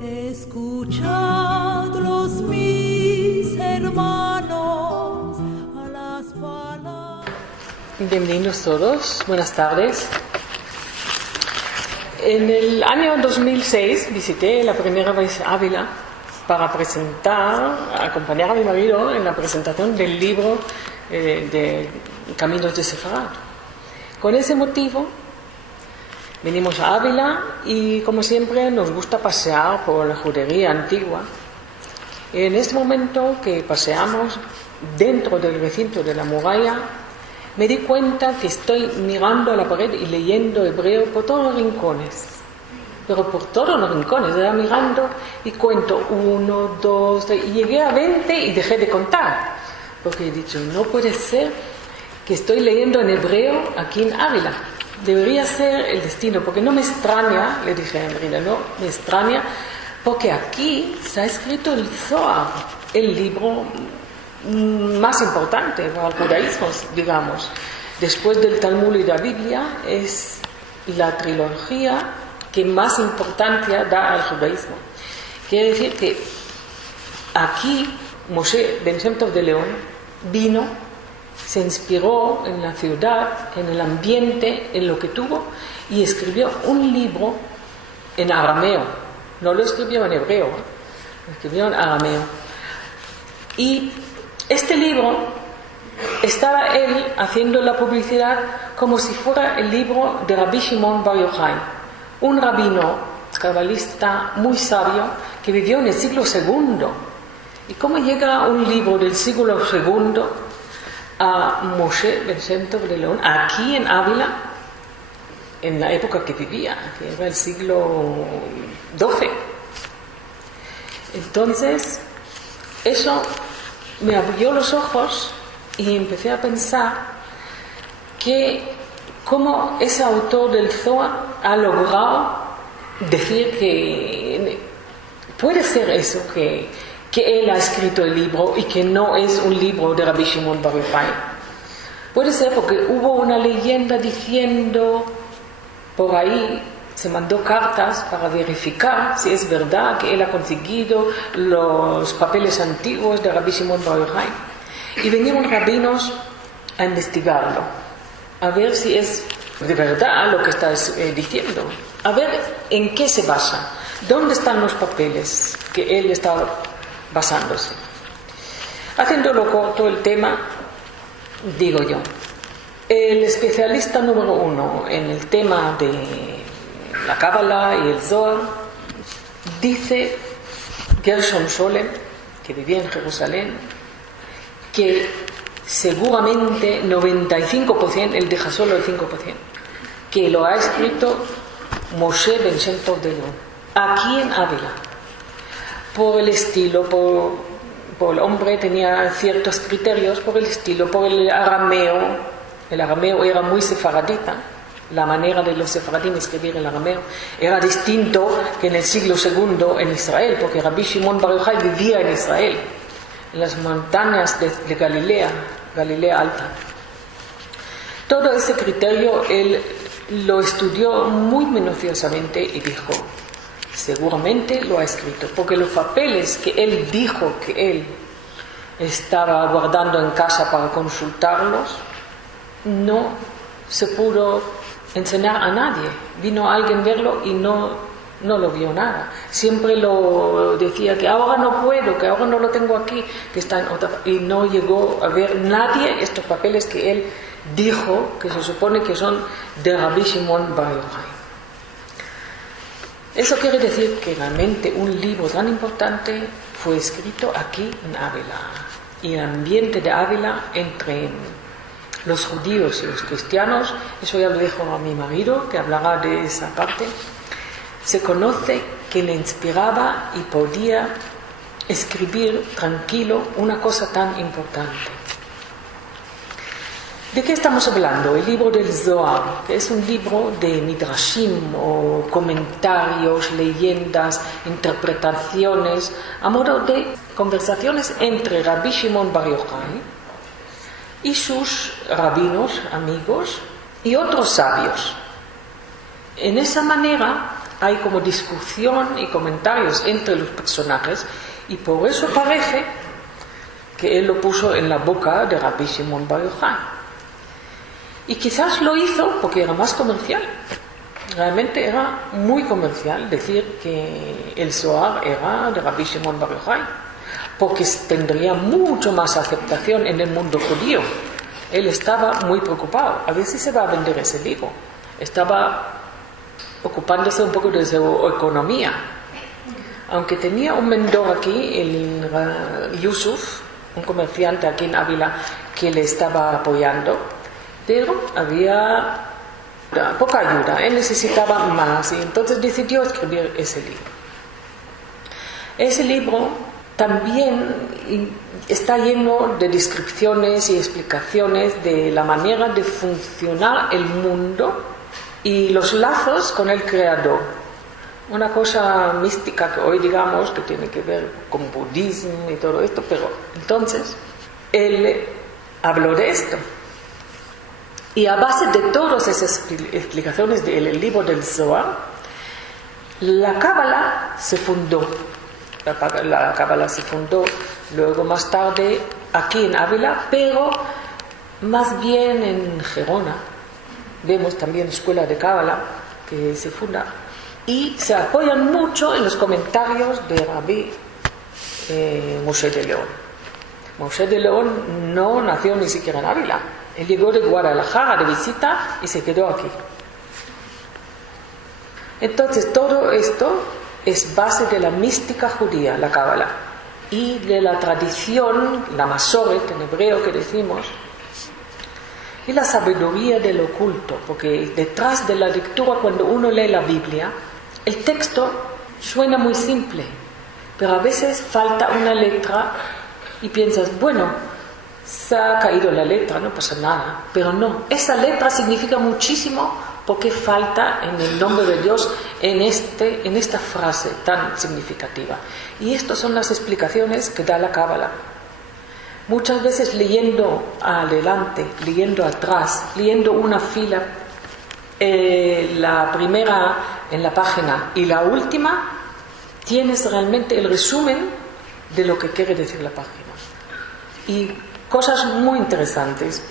Escuchadlos mis hermanos a las palabras. Bienvenidos todos, buenas tardes. En el año 2006 visité la primera vez Ávila para acompañar a mi marido en la presentación del libro de Caminos de Sefarad. Con ese motivo venimos a Ávila y, como siempre, nos gusta pasear por la judería antigua. En este momento que paseamos dentro del recinto de la muralla, me di cuenta que estoy mirando a la pared y leyendo hebreo por todos los rincones. Pero por todos los rincones, estaba mirando y cuento 1, 2, 3, y llegué a 20 y dejé de contar. Porque he dicho, no puede ser que estoy leyendo en hebreo aquí en Ávila. Debería ser el destino, porque no me extraña, le dije a Marina, no me extraña, porque aquí se ha escrito el Zohar, el libro más importante para el judaísmo, digamos. Después del Talmud y la Biblia, es la trilogía que más importancia da al judaísmo. Quiere decir que aquí Moshe Ben Shem Tov de León vino, se inspiró en la ciudad, en el ambiente, en lo que tuvo, y escribió un libro en arameo. No lo escribió en hebreo, lo escribió en arameo. Y este libro estaba él haciendo la publicidad como si fuera el libro de Rabbi Shimon Bar Yochai, un rabino cabalista muy sabio que vivió en el siglo II. ¿Y cómo llega un libro del siglo II a Moshe Ben Shem Tov de León, aquí en Ávila, en la época que vivía, que era el siglo XII? Entonces, eso me abrió los ojos y empecé a pensar que cómo ese autor del Zohar ha logrado decir que puede ser eso, que él ha escrito el libro y que no es un libro de Rabbi Shimon Bar Yochai. Puede ser porque hubo una leyenda diciendo, por ahí se mandó cartas para verificar si es verdad que él ha conseguido los papeles antiguos de Rabbi Shimon Bar Yochai. Y vinieron rabinos a investigarlo, a ver si es de verdad lo que está diciendo, a ver en qué se basa, dónde están los papeles que él está basándose. Haciéndolo corto el tema, digo yo, el especialista número 1 en el tema de la Cábala y el Zohar dice Gershom Scholem, que vivía en Jerusalén, que seguramente 95%, él deja solo el 5%, que lo ha escrito Moshe Ben Shem Tov de León, aquí en Ávila. Por el estilo, por el hombre tenía ciertos criterios, por el estilo, por el arameo. El arameo era muy sefaradita, la manera de los sefaradim escribir el arameo era distinto que en el siglo II en Israel, porque Rabbi Shimon Bar Yochai vivía en Israel, en las montañas de Galilea Alta. Todo ese criterio él lo estudió muy minuciosamente y dijo, seguramente lo ha escrito, porque los papeles que él dijo que él estaba guardando en casa para consultarlos, no se pudo enseñar a nadie. Vino alguien a verlo y no lo vio nada. Siempre lo decía que ahora no puedo, que ahora no lo tengo aquí, que está en otra, y no llegó a ver nadie estos papeles que él dijo que se supone que son de Rabbi Shimon Bar Yochai. Eso quiere decir que realmente un libro tan importante fue escrito aquí en Ávila. Y el ambiente de Ávila entre los judíos y los cristianos, eso ya lo dejo a mi marido, que hablará de esa parte, se conoce que le inspiraba y podía escribir tranquilo una cosa tan importante. ¿De qué estamos hablando? El libro del Zohar, que es un libro de midrashim o comentarios, leyendas, interpretaciones, a modo de conversaciones entre Rabbi Shimon Bar Yochai y sus rabinos, amigos y otros sabios. En esa manera hay como discusión y comentarios entre los personajes y por eso parece que él lo puso en la boca de Rabbi Shimon Bar Yochai. Y quizás lo hizo porque era más comercial. Realmente era muy comercial decir que el Zohar era de Rabbi Shimon Bar Yochai, porque tendría mucho más aceptación en el mundo judío. Él estaba muy preocupado. A ver si se va a vender ese libro. Estaba ocupándose un poco de su economía. Aunque tenía un mentor aquí, el Yusuf, un comerciante aquí en Ávila, que le estaba apoyando, pero había poca ayuda, él necesitaba más y entonces decidió escribir ese libro. Ese libro también está lleno de descripciones y explicaciones de la manera de funcionar el mundo y los lazos con el Creador. Una cosa mística que hoy digamos que tiene que ver con budismo y todo esto, pero entonces él habló de esto. Y a base de todas esas explicaciones del libro del Zohar, la Cábala se fundó. La Cábala se fundó luego más tarde aquí en Ávila, pero más bien en Gerona. Vemos también escuela de Cábala que se funda. Y se apoyan mucho en los comentarios de Rabbi Moshe de León. Moshe de León no nació ni siquiera en Ávila. Él llegó de Guadalajara de visita y se quedó aquí. Entonces todo esto es base de la mística judía, la Cábala, y de la tradición, la Masoret en hebreo que decimos, y la sabiduría del oculto, porque detrás de la lectura, cuando uno lee la Biblia, el texto suena muy simple, pero a veces falta una letra y piensas, bueno, se ha caído la letra, no pasa nada, pero no, esa letra significa muchísimo porque falta en el nombre de Dios en esta frase tan significativa. Y estas son las explicaciones que da la Cábala. Muchas veces leyendo adelante, leyendo atrás, leyendo una fila, la primera en la página y la última, tienes realmente el resumen de lo que quiere decir la página. Y cosas muy interesantes.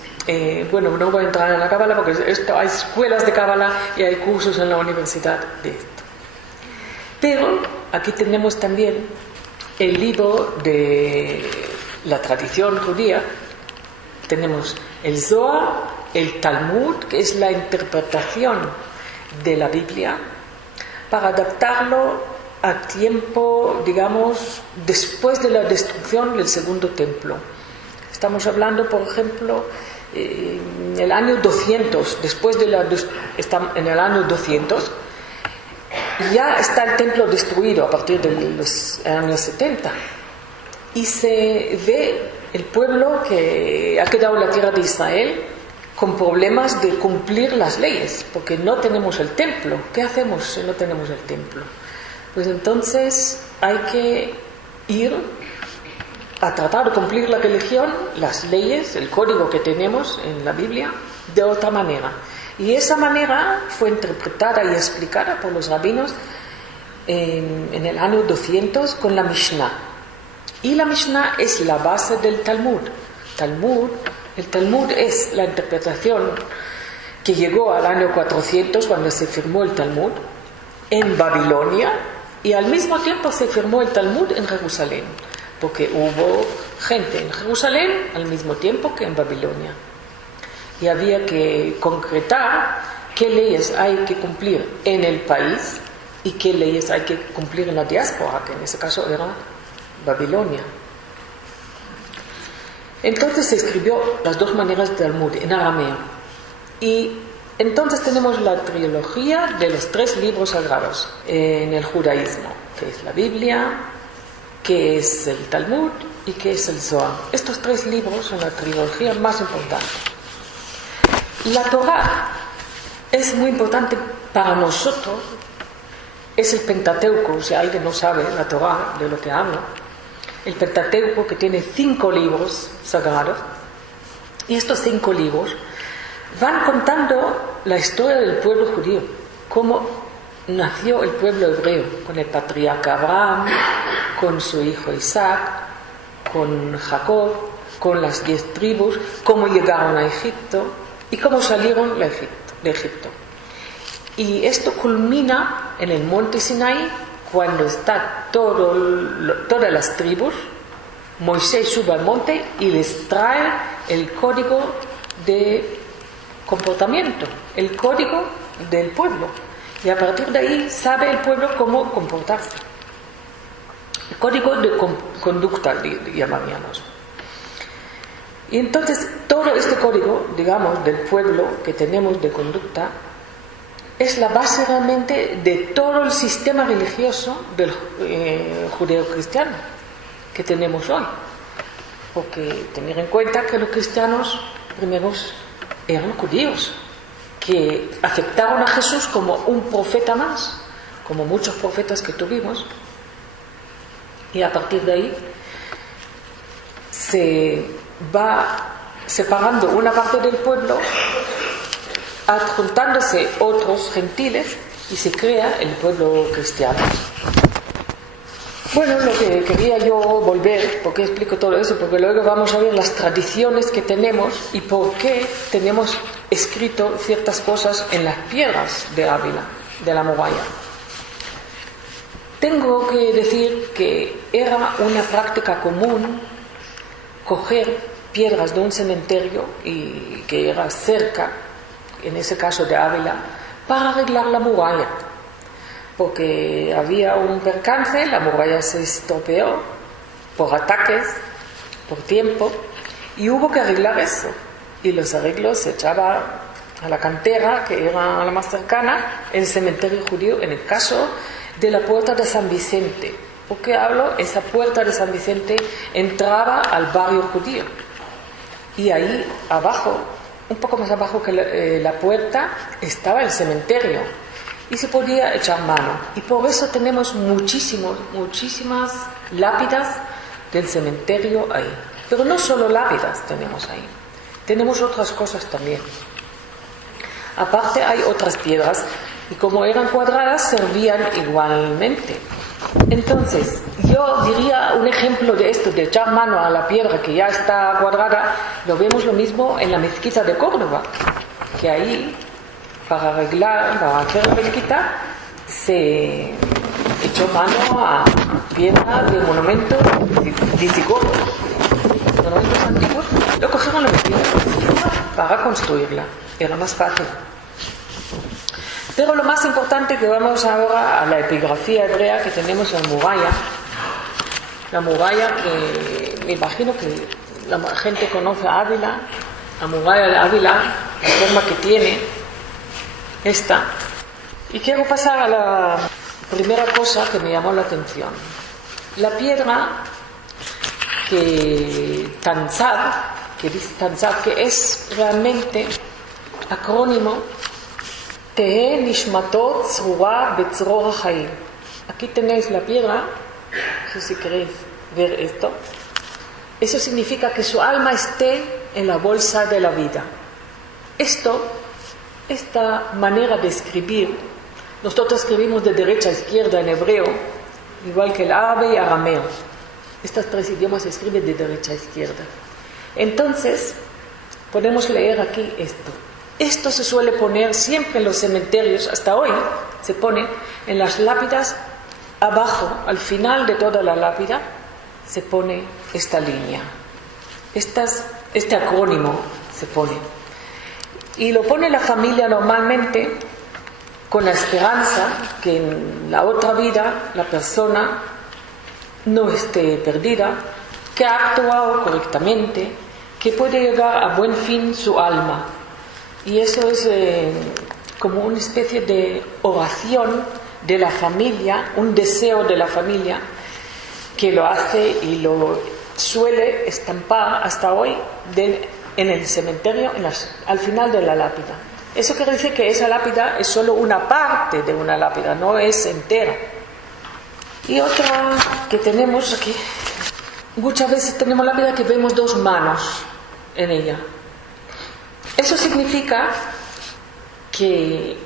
Bueno, no voy a entrar en la Cábala porque hay escuelas de Cábala y hay cursos en la universidad de esto. Pero aquí tenemos también el libro de la tradición judía. Tenemos el Zohar, el Talmud, que es la interpretación de la Biblia, para adaptarlo a tiempo, digamos, después de la destrucción del segundo templo. Estamos hablando, por ejemplo, en el año 200, en el año 200, ya está el templo destruido a partir de los años 70. Y se ve el pueblo que ha quedado en la tierra de Israel con problemas de cumplir las leyes, porque no tenemos el templo. ¿Qué hacemos si no tenemos el templo? Pues entonces hay que ir a tratar de cumplir la religión, las leyes, el código que tenemos en la Biblia, de otra manera. Y esa manera fue interpretada y explicada por los rabinos en el año 200 con la Mishnah. Y la Mishnah es la base del Talmud. El Talmud es la interpretación que llegó al año 400 cuando se firmó el Talmud en Babilonia, y al mismo tiempo se firmó el Talmud en Jerusalén, porque hubo gente en Jerusalén al mismo tiempo que en Babilonia. Y había que concretar qué leyes hay que cumplir en el país y qué leyes hay que cumplir en la diáspora, que en ese caso era Babilonia. Entonces se escribió las dos maneras de Talmud, en arameo. Y entonces tenemos la trilogía de los 3 libros sagrados en el judaísmo, que es la Biblia, que es el Talmud y que es el Zohar. Estos 3 libros son la trilogía más importante. La Torá es muy importante para nosotros. Es el Pentateuco, si alguien no sabe la Torá de lo que hablo. El Pentateuco, que tiene 5 libros sagrados. Y estos 5 libros van contando la historia del pueblo judío, cómo nació el pueblo hebreo, con el patriarca Abraham, con su hijo Isaac, con Jacob, con las 10 tribus, cómo llegaron a Egipto y cómo salieron de Egipto. Y esto culmina en el monte Sinaí, cuando está todas las tribus. Moisés sube al monte y les trae el código de comportamiento, el código del pueblo. Y a partir de ahí sabe el pueblo cómo comportarse. El código de conducta, llamaríamos. Y entonces todo este código, digamos, del pueblo que tenemos de conducta, es la base realmente de todo el sistema religioso del judeo-cristiano que tenemos hoy. Porque tener en cuenta que los cristianos primeros eran judíos, que aceptaron a Jesús como un profeta más, como muchos profetas que tuvimos, y a partir de ahí se va separando una parte del pueblo, adjuntándose otros gentiles, y se crea el pueblo cristiano. Bueno, lo que quería yo volver, ¿por qué explico todo eso? Porque luego vamos a ver las tradiciones que tenemos y por qué tenemos escrito ciertas cosas en las piedras de Ávila, de la muralla. Tengo que decir que era una práctica común coger piedras de un cementerio y que era cerca, en ese caso de Ávila, para arreglar la muralla. Porque había un percance, la muralla se estropeó por ataques, por tiempo, y hubo que arreglar eso. Y los arreglos se echaban a la cantera, que era la más cercana, el cementerio judío, en el caso de la puerta de San Vicente. ¿Por qué hablo? Esa puerta de San Vicente entraba al barrio judío. Y ahí abajo, un poco más abajo que la puerta, estaba el cementerio. Y se podía echar mano. Y por eso tenemos muchísimas lápidas del cementerio ahí. Pero no solo lápidas tenemos ahí. Tenemos otras cosas también. Aparte hay otras piedras. Y como eran cuadradas, servían igualmente. Entonces, yo diría un ejemplo de esto, de echar mano a la piedra que ya está cuadrada. Lo vemos lo mismo en la mezquita de Córdoba. Que ahí, para hacer la mezquita, se echó mano a piedra de monumentos visigodos, monumentos antiguos. Lo cogieron, lo metieron para construirla. Era más fácil. Pero lo más importante, que vamos ahora a la epigrafía hebrea que tenemos en muralla. La muralla que me imagino que la gente conoce a Ávila, la muralla de Ávila, la forma que tiene esta. Y quiero pasar a la primera cosa que me llamó la atención. La piedra que Tanzad, que dice Tanzad, que es realmente acrónimo Tehe Nishmatot Tzrura Betzror HaChaim. Aquí tenéis la piedra, no sé si queréis ver esto. Eso significa que su alma esté en la bolsa de la vida. Esta manera de escribir, nosotros escribimos de derecha a izquierda en hebreo, igual que el árabe y arameo. Estos 3 idiomas se escriben de derecha a izquierda. Entonces, podemos leer aquí esto. Esto se suele poner siempre en los cementerios, hasta hoy se pone en las lápidas, abajo, al final de toda la lápida, se pone esta línea. Este acrónimo se pone. Y lo pone la familia normalmente con la esperanza que en la otra vida la persona no esté perdida, que ha actuado correctamente, que puede llegar a buen fin su alma. Y eso es como una especie de oración de la familia, un deseo de la familia que lo hace y lo suele estampar hasta hoy en el cementerio, al final de la lápida. Eso quiere decir que esa lápida es solo una parte de una lápida, no es entera. Y otra que tenemos aquí, muchas veces tenemos lápida que vemos dos manos en ella. Eso significa que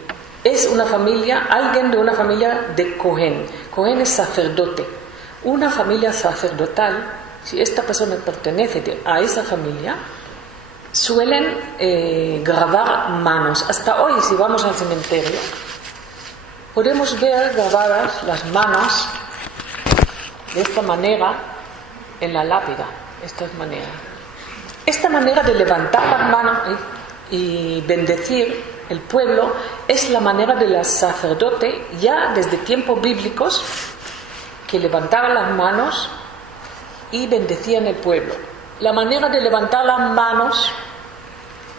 es una familia, alguien de una familia de Cohen. Cohen es sacerdote. Una familia sacerdotal, si esta persona pertenece a esa familia, suelen grabar manos. Hasta hoy, si vamos al cementerio, podemos ver grabadas las manos de esta manera en la lápida. Esta manera de levantar las manos y bendecir el pueblo es la manera de los sacerdotes ya desde tiempos bíblicos, que levantaban las manos y bendecían el pueblo. La manera de levantar las manos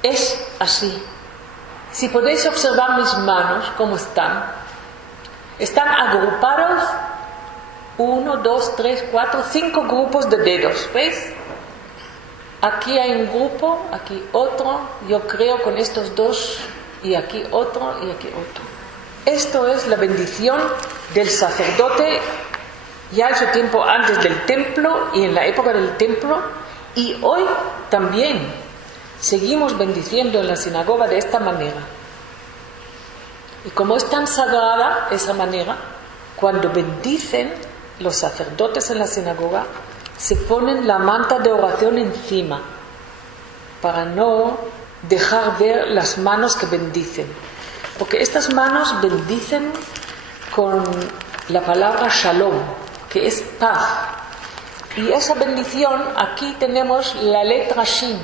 es así. Si podéis observar mis manos, ¿cómo están? Están agrupados 1, 2, 3, 4, 5 grupos de dedos, ¿veis? Aquí hay un grupo, aquí otro, yo creo con estos dos, y aquí otro, y aquí otro. Esto es la bendición del sacerdote ya en su tiempo antes del templo y en la época del templo, y hoy también seguimos bendiciendo en la sinagoga de esta manera. Y como es tan sagrada esa manera, cuando bendicen los sacerdotes en la sinagoga, se ponen la manta de oración encima para no dejar ver las manos que bendicen, porque estas manos bendicen con la palabra shalom, que es paz. Y esa bendición, aquí tenemos la letra Shin,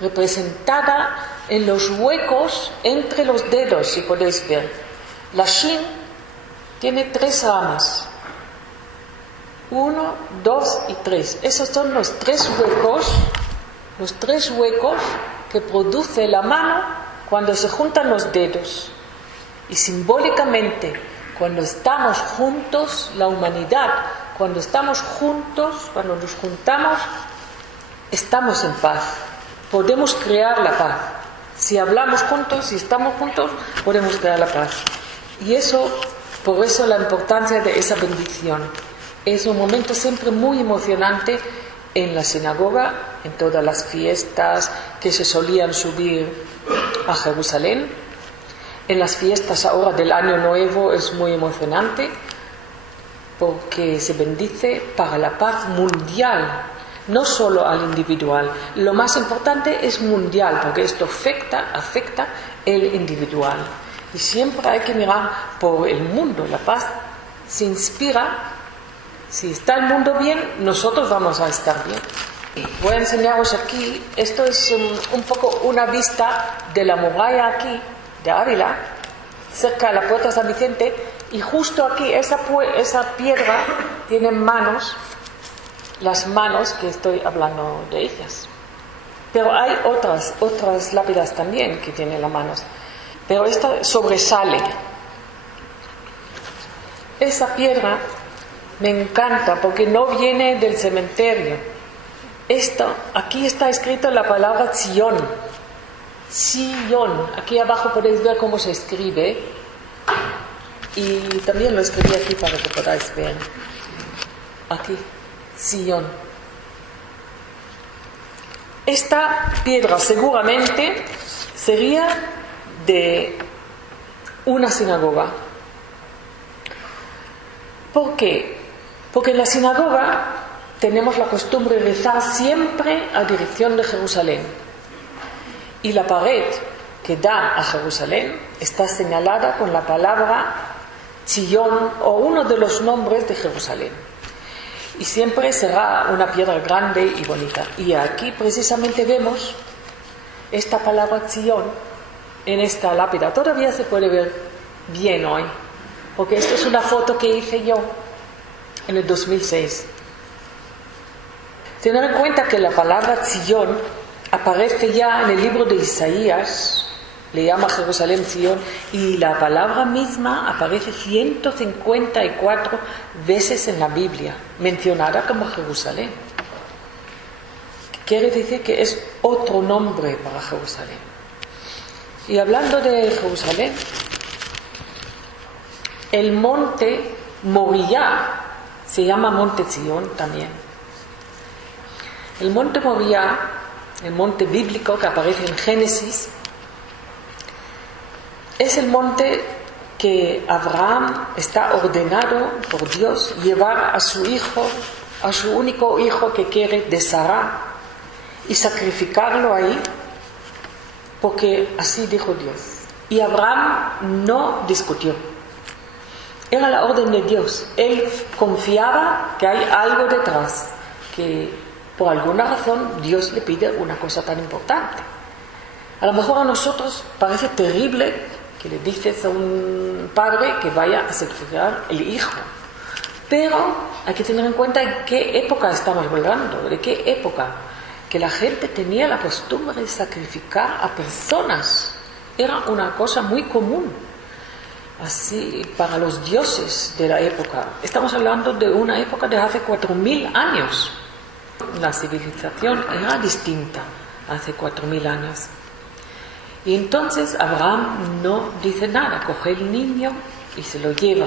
representada en los huecos entre los dedos, si podéis ver. La Shin tiene 3 ramas, 1, 2 y 3. Esos son los 3 huecos que produce la mano cuando se juntan los dedos. Y simbólicamente, cuando estamos juntos, la humanidad, cuando estamos juntos, cuando nos juntamos, estamos en paz. Podemos crear la paz. Si hablamos juntos, si estamos juntos, podemos crear la paz. Y por eso la importancia de esa bendición. Es un momento siempre muy emocionante en la sinagoga, en todas las fiestas que se solían subir a Jerusalén. En las fiestas ahora del Año Nuevo es muy emocionante porque se bendice para la paz mundial, no solo al individual. Lo más importante es mundial, porque esto afecta el individual. Y siempre hay que mirar por el mundo. La paz se inspira. Si está el mundo bien, nosotros vamos a estar bien. Voy a enseñaros aquí, esto es un poco una vista de la muralla aquí, de Ávila, cerca de la puerta de San Vicente, y justo aquí, esa piedra tiene manos, las manos que estoy hablando de ellas. Pero hay otras lápidas también que tienen las manos, pero esta sobresale. Esa piedra me encanta porque no viene del cementerio. Aquí está escrito la palabra Zion. Zion. Aquí abajo podéis ver cómo se escribe. Y también lo escribí aquí para que podáis ver. Aquí, Zion. Esta piedra seguramente sería de una sinagoga. ¿Por qué? Porque en la sinagoga tenemos la costumbre de rezar siempre a dirección de Jerusalén. Y la pared que da a Jerusalén está señalada con la palabra Zion o uno de los nombres de Jerusalén. Y siempre será una piedra grande y bonita. Y aquí precisamente vemos esta palabra Zion en esta lápida. Todavía se puede ver bien hoy, porque esta es una foto que hice yo en el 2006. Tener en cuenta que la palabra Zion aparece ya en el libro de Isaías, le llama Jerusalén Zion, y la palabra misma aparece 154 veces en la Biblia, mencionada como Jerusalén. quiere decir que es otro nombre para Jerusalén. Y hablando de Jerusalén, el monte Moriah se llama Monte Sion también. El monte Moriah, el monte bíblico que aparece en Génesis, es el monte que Abraham está ordenado por Dios llevar a su hijo, a su único hijo que quiere, de Sará, y sacrificarlo ahí, porque así dijo Dios. Y Abraham no discutió. Era la orden de Dios. Él confiaba que hay algo detrás, que por alguna razón Dios le pide una cosa tan importante. A lo mejor a nosotros parece terrible que le dices a un padre que vaya a sacrificar el hijo. Pero hay que tener en cuenta en qué época estamos hablando, de qué época. Que la gente tenía la costumbre de sacrificar a personas. Era una cosa muy común. Así, para los dioses de la época. Estamos hablando de una época de hace 4.000 años. La civilización era distinta hace 4.000 años. Y entonces Abraham no dice nada, coge el niño y se lo lleva.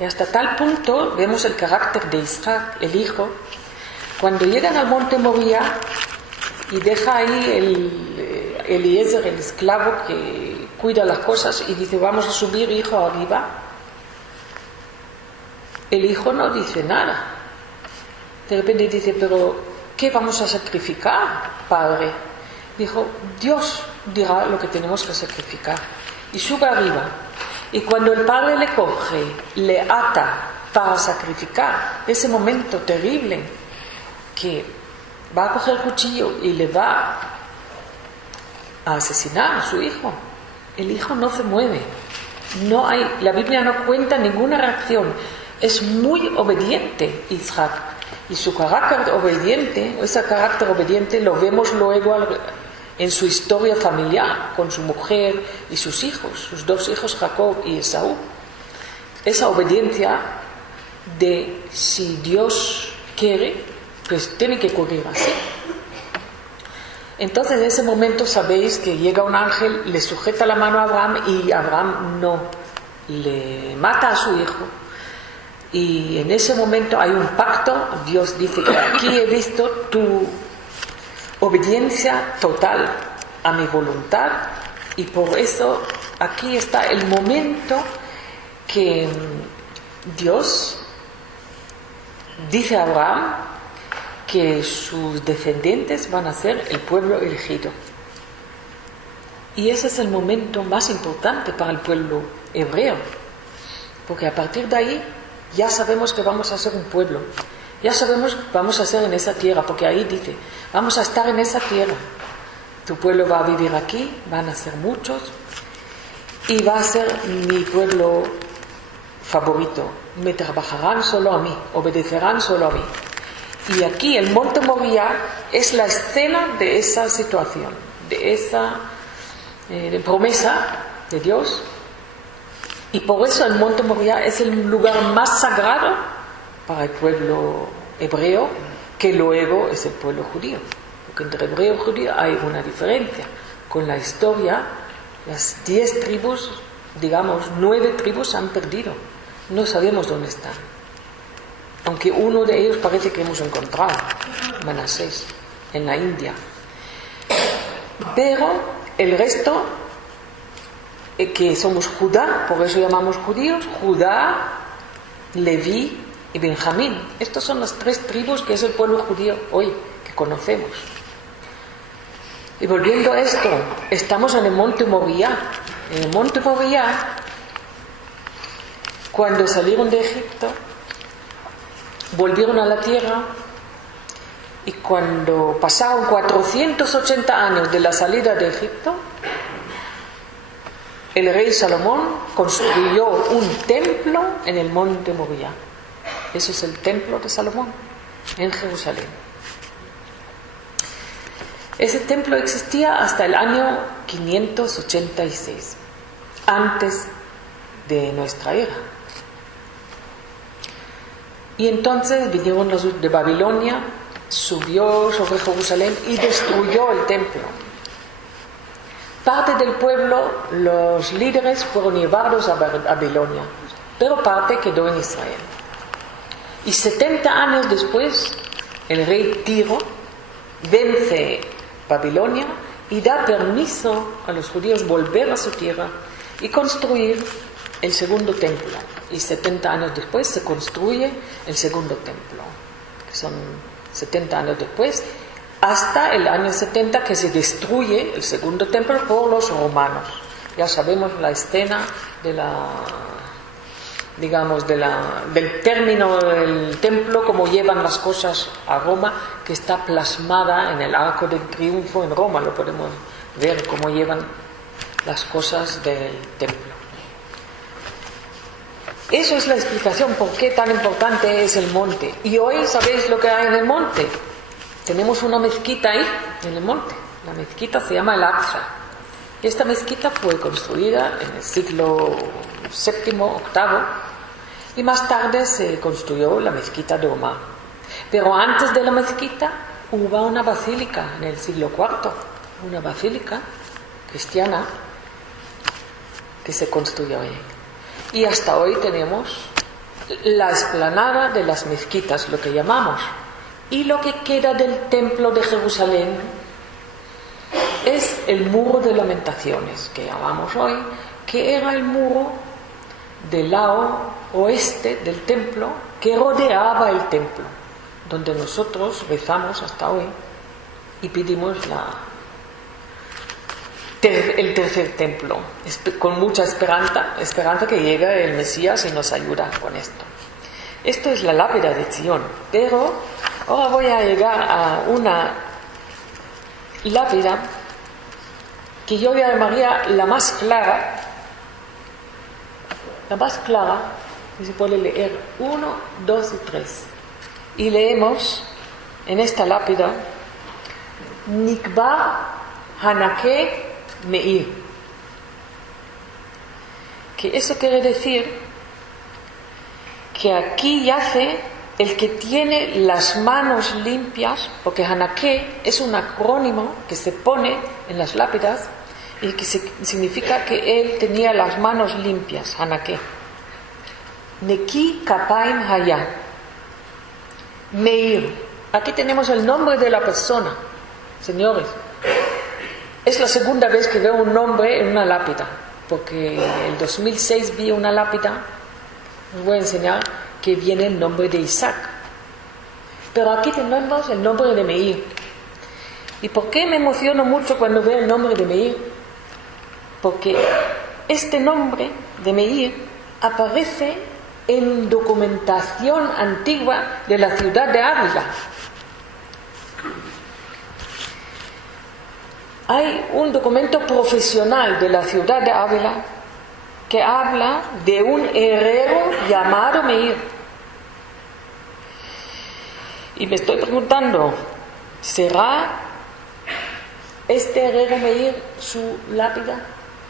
Y hasta tal punto vemos el carácter de Isaac, el hijo, cuando llegan al monte Moriah y deja ahí Eliezer, el esclavo que cuida las cosas, y dice, vamos a subir, hijo, arriba. El hijo no dice nada. De repente dice, pero ¿qué vamos a sacrificar, padre? Dijo, Dios dirá lo que tenemos que sacrificar. Y sube arriba. Y cuando el padre le coge, le ata para sacrificar, ese momento terrible, que va a coger el cuchillo y le va a asesinar a su hijo, el hijo no se mueve. No hay, la Biblia no cuenta ninguna reacción. Es muy obediente Isaac. Y su carácter obediente, ese carácter obediente lo vemos luego en su historia familiar, con su mujer y sus hijos, sus dos hijos, Jacob y Esaú. Esa obediencia de si Dios quiere, pues tiene que ocurrir así. Entonces en ese momento sabéis que llega un ángel, le sujeta la mano a Abraham y Abraham no le mata a su hijo. Y en ese momento hay un pacto. Dios dice que aquí he visto tu obediencia total a mi voluntad, y por eso aquí está el momento que Dios dice a Abraham que sus descendientes van a ser el pueblo elegido. Y ese es el momento más importante para el pueblo hebreo, porque a partir de ahí ya sabemos que vamos a ser un pueblo, ya sabemos que vamos a ser en esa tierra, porque ahí dice, vamos a estar en esa tierra, tu pueblo va a vivir aquí, van a ser muchos, y va a ser mi pueblo favorito, me trabajarán solo a mí, obedecerán solo a mí. Y aquí el monte Moriah es la escena de esa situación, de esa promesa de Dios. Y por eso el monte Moriah es el lugar más sagrado para el pueblo hebreo, que luego es el pueblo judío. Porque entre hebreo y judío hay una diferencia. Con la historia, las 10 tribus, digamos 9 tribus se han perdido. No sabemos dónde están. Aunque uno de ellos parece que hemos encontrado, Manasés, en la India. Pero el resto, que somos Judá, por eso llamamos judíos, Judá, Leví y Benjamín. Estas son las 3 tribus que es el pueblo judío hoy, que conocemos. Y volviendo a esto, estamos en el monte Moriah. En el monte Moriah, cuando salieron de Egipto, volvieron a la tierra, y cuando pasaron 480 años de la salida de Egipto, el rey Salomón construyó un templo en el monte Moriah. Ese es el templo de Salomón en Jerusalén. Ese templo existía hasta el año 586, antes de nuestra era. Y entonces vinieron los de Babilonia, subió sobre Jerusalén y destruyó el templo. Parte del pueblo, los líderes fueron llevados a Babilonia, pero parte quedó en Israel. Y 70 años después, el rey Tiro vence Babilonia y da permiso a los judíos volver a su tierra y construir el segundo templo. Y 70 años después se construye el segundo templo, que son 70 años después, hasta el año 70 que se destruye el segundo templo por los romanos. Ya sabemos la escena del término del templo, como llevan las cosas a Roma, que está plasmada en el Arco del Triunfo en Roma. Lo podemos ver cómo llevan las cosas del templo. Eso es la explicación por qué tan importante es el monte. Y hoy, ¿sabéis lo que hay en el monte? Tenemos una mezquita ahí, en el monte. La mezquita se llama el Aqsa. Esta mezquita fue construida en el siglo VII, VIII, y más tarde se construyó la mezquita de Omar. Pero antes de la mezquita hubo una basílica en el siglo IV, una basílica cristiana que se construyó ahí. Y hasta hoy tenemos la explanada de las mezquitas, lo que llamamos. Y lo que queda del templo de Jerusalén es el muro de lamentaciones, que llamamos hoy, que era el muro del lado oeste del templo que rodeaba el templo, donde nosotros rezamos hasta hoy y pedimos el tercer templo, con mucha esperanza que llegue el Mesías y nos ayuda con esto. Esto es la lápida de Sion, pero ahora voy a llegar a una lápida que yo llamaría la más clara, que se puede leer 1, 2 y 3. Y leemos en esta lápida: Nikba Hanake Meir. Que eso quiere decir que aquí yace el que tiene las manos limpias, porque Hanake es un acrónimo que se pone en las lápidas y que significa que él tenía las manos limpias, Hanake. Neki Kapaim Haya. Meir. Aquí tenemos el nombre de la persona, señores. Es la segunda vez que veo un nombre en una lápida, porque en el 2006 vi una lápida, os voy a enseñar, que viene el nombre de Isaac. Pero aquí tenemos el nombre de Meir. ¿Y por qué me emociono mucho cuando veo el nombre de Meir? Porque este nombre de Meir aparece en documentación antigua de la ciudad de Ávila. Hay un documento profesional de la ciudad de Ávila que habla de un herrero llamado Meir. Y me estoy preguntando, ¿será este herrero Meir su lápida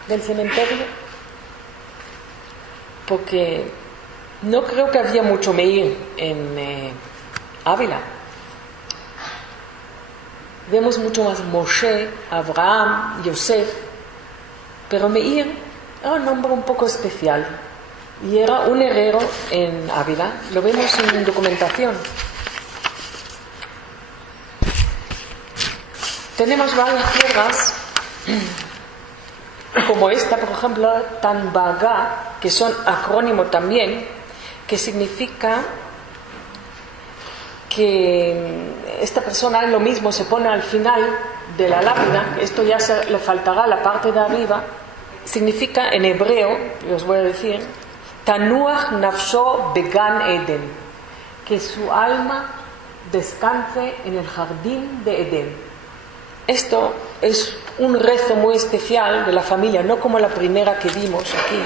del cementerio? Porque no creo que había mucho Meir en Ávila. Vemos mucho más Moshe, Abraham, Yosef, pero Meir era un nombre un poco especial y era un herrero en Ávila. Lo vemos en documentación. Tenemos varias tierras como esta, por ejemplo, Tanbaga, que son acrónimo también, que significa que esta persona lo mismo se pone al final de la lápida. Esto ya le faltará la parte de arriba. Significa en hebreo, os voy a decir, Tanuach Nafsho Began Eden, que su alma descanse en el jardín de Edén. Esto es un rezo muy especial de la familia, no como la primera que vimos aquí,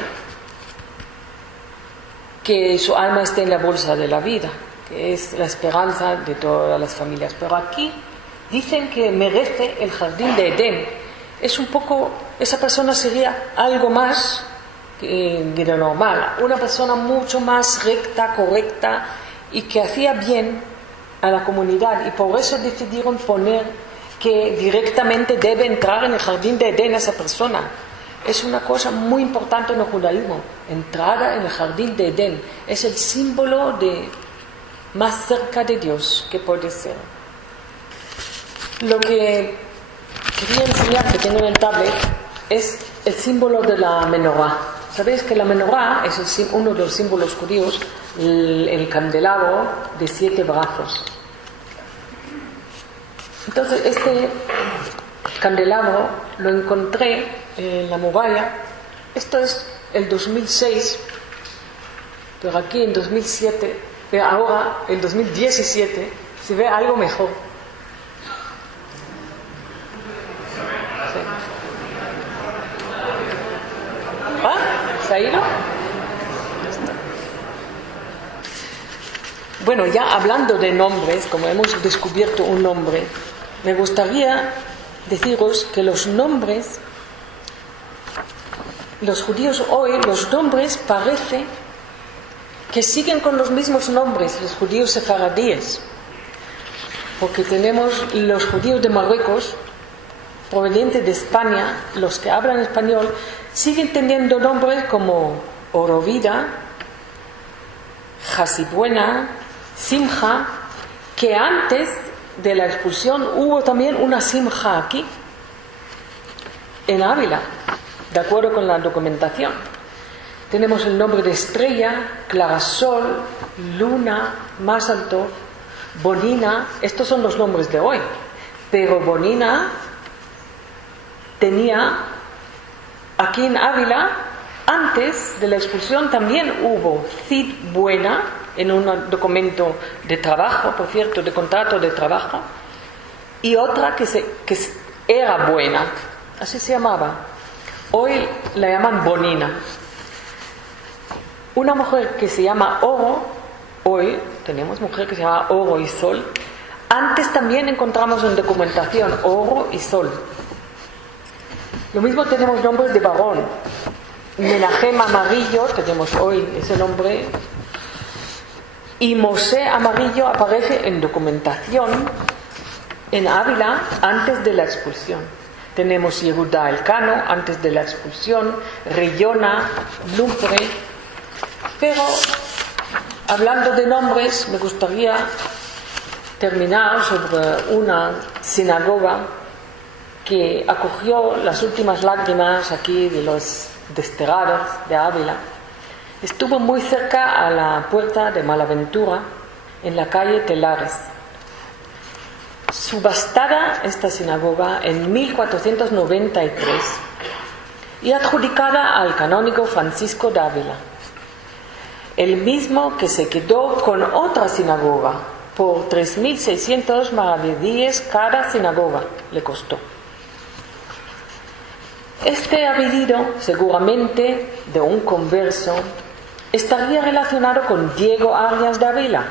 que su alma esté en la bolsa de la vida, que es la esperanza de todas las familias. Pero aquí dicen que merece el jardín de Edén. Es un poco, esa persona sería algo más que lo normal, una persona mucho más recta, correcta, y que hacía bien a la comunidad, y por eso decidieron poner que directamente debe entrar en el jardín de Edén esa persona. Es una cosa muy importante en el judaísmo. Entrada en el jardín de Edén es el símbolo de más cerca de Dios que puede ser. Lo que quería enseñar, que tengo en el tablet, es el símbolo de la menorá. Sabéis que la menorá es uno de los símbolos judíos, el candelabro de 7 brazos. Entonces este candelabro lo encontré en la muralla. Esto es el 2006, pero aquí en 2007, pero ahora en 2017 se ve algo mejor. Sí. ¿Se ha ido? Bueno, ya hablando de nombres, como hemos descubierto un nombre, me gustaría deciros que los nombres, los judíos hoy, los nombres parece que siguen con los mismos nombres, los judíos sefaradíes, porque tenemos los judíos de Marruecos, provenientes de España, los que hablan español, siguen teniendo nombres como Orovida, Hasibuena, Simja, que antes de la expulsión hubo también una Simja aquí, en Ávila, de acuerdo con la documentación. Tenemos el nombre de Estrella, Clarasol, Luna, Mazal Tov, Bonina. Estos son los nombres de hoy, pero Bonina tenía aquí en Ávila, antes de la expulsión también hubo Cid Buena, en un documento de trabajo, por cierto, de contrato de trabajo, y otra que era Buena, así se llamaba. Hoy la llaman Bonina. Una mujer que se llama Oro, hoy tenemos mujer que se llama Oro y Sol. Antes también encontramos en documentación Oro y Sol. Lo mismo tenemos nombres de varón. Menahem Amarillo, tenemos hoy ese nombre. Y Mosé Amarillo aparece en documentación en Ávila antes de la expulsión. Tenemos Yehudá Elcano antes de la expulsión, Reyona, Lumpre. Pero hablando de nombres, me gustaría terminar sobre una sinagoga que acogió las últimas lágrimas aquí de los desterrados de Ávila. Estuvo muy cerca a la puerta de Malaventura, en la calle Telares. Subastada esta sinagoga en 1493 y adjudicada al canónigo Francisco de Ávila, el mismo que se quedó con otra sinagoga por 3.600 maravedíes cada sinagoga le costó. Este apellido, seguramente de un converso, estaría relacionado con Diego Arias de Ávila.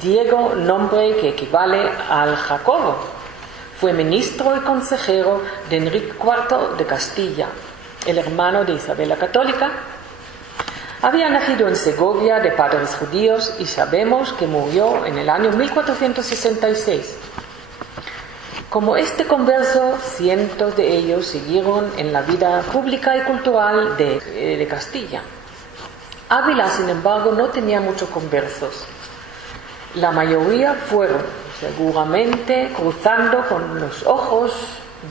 Diego, nombre que equivale al Jacobo, fue ministro y consejero de Enrique IV de Castilla, el hermano de Isabel la Católica. Había nacido en Segovia de padres judíos y sabemos que murió en el año 1466. Como este converso, cientos de ellos siguieron en la vida pública y cultural de Castilla. Ávila, sin embargo, no tenía muchos conversos. La mayoría fueron, seguramente, cruzando con los ojos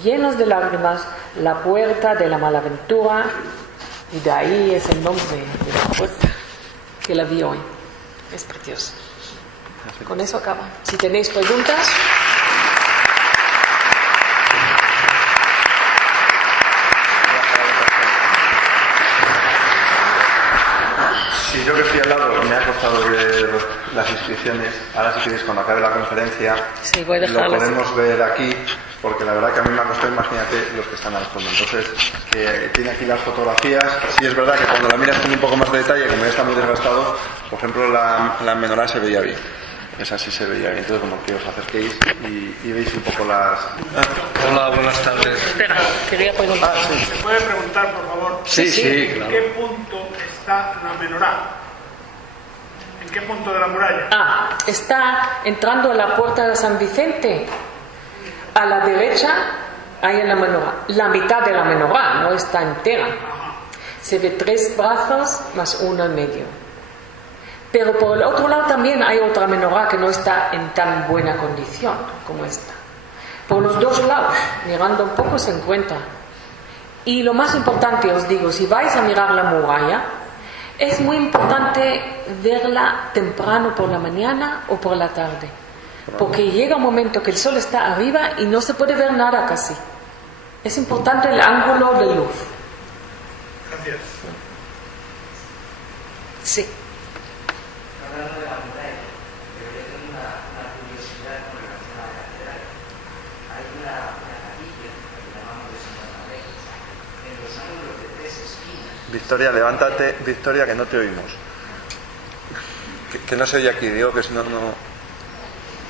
llenos de lágrimas la puerta de la Malaventura, y de ahí es el nombre de la puerta que la vi hoy. Es precioso. Con eso acaba. Si tenéis preguntas. Sí, yo que estoy al lado, me ha costado ver las inscripciones. Ahora si queréis, cuando acabe la conferencia, sí, voy a lo dejarlas. podemos ver aquí, porque la verdad que a mí me ha costado, imagínate, los que están al fondo. Entonces, tiene aquí las fotografías. Sí es verdad que cuando la miras con un poco más de detalle, como ya está muy desgastado, por ejemplo, la menorá se veía bien. Esa sí se veía bien. Entonces, como que os acerquéis y veis un poco las... Hola, buenas tardes. Espera, quería preguntar. Sí. ¿Se puede preguntar, por favor? Sí, ¿En claro. qué punto está la menorá? ¿En qué punto de la muralla? Está entrando a la puerta de San Vicente. A la derecha hay la menorá. La mitad de la menorá, no está entera. Se ve 3 brazos más uno en medio. Pero por el otro lado también hay otra menorá que no está en tan buena condición como esta. Por los dos lados, mirando un poco, se encuentra. Y lo más importante, os digo, si vais a mirar la muralla, es muy importante verla temprano por la mañana o por la tarde. Porque llega un momento que el sol está arriba y no se puede ver nada casi. Es importante el ángulo de luz. Gracias. Sí. Hablando de la muralla, pero yo tengo una curiosidad con relación a la catedral. Hay una capilla que llamamos de Santa María, en los ángulos de 3 esquinas. Victoria, levántate. Victoria, que no te oímos. Que no se oye aquí, digo que si no, no...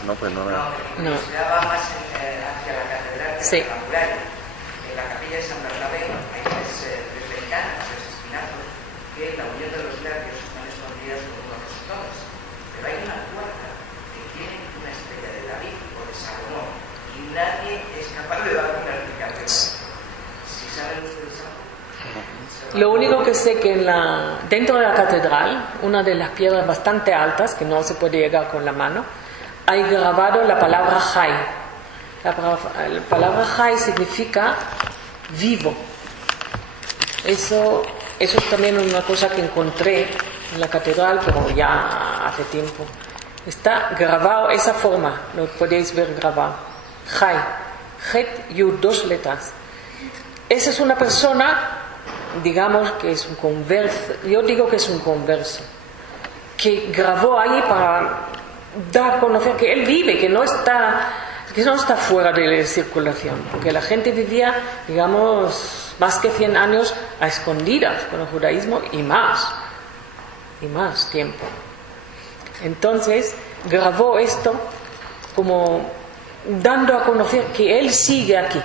No, pues no. No, mi curiosidad va más hacia la catedral que hacia la muralla. En la capilla de San Bernabé hay 3 ventanas, 3 esquinazos, que la unión de los labios están escondidas por unos rosetones. Pero hay una cuarta que tiene una estrella de David o de Salomón y nadie es capaz de dar una explicación. Si saben ustedes algo. Lo único que sé que dentro de la catedral, una de las piedras bastante altas, que no se puede llegar con la mano, hay grabado la palabra Jai. La palabra Jai significa vivo. Eso es también una cosa que encontré en la catedral, pero ya hace tiempo. Está grabado esa forma, lo podéis ver grabado. Jai. Het, Yud, 2 letras. Esa es una persona, digamos que es un converso, yo digo que es un converso, que grabó ahí para dar a conocer que él vive, que no está fuera de la circulación, porque la gente vivía, digamos, más que 100 años a escondidas con el judaísmo y más tiempo. Entonces grabó esto como dando a conocer que él sigue aquí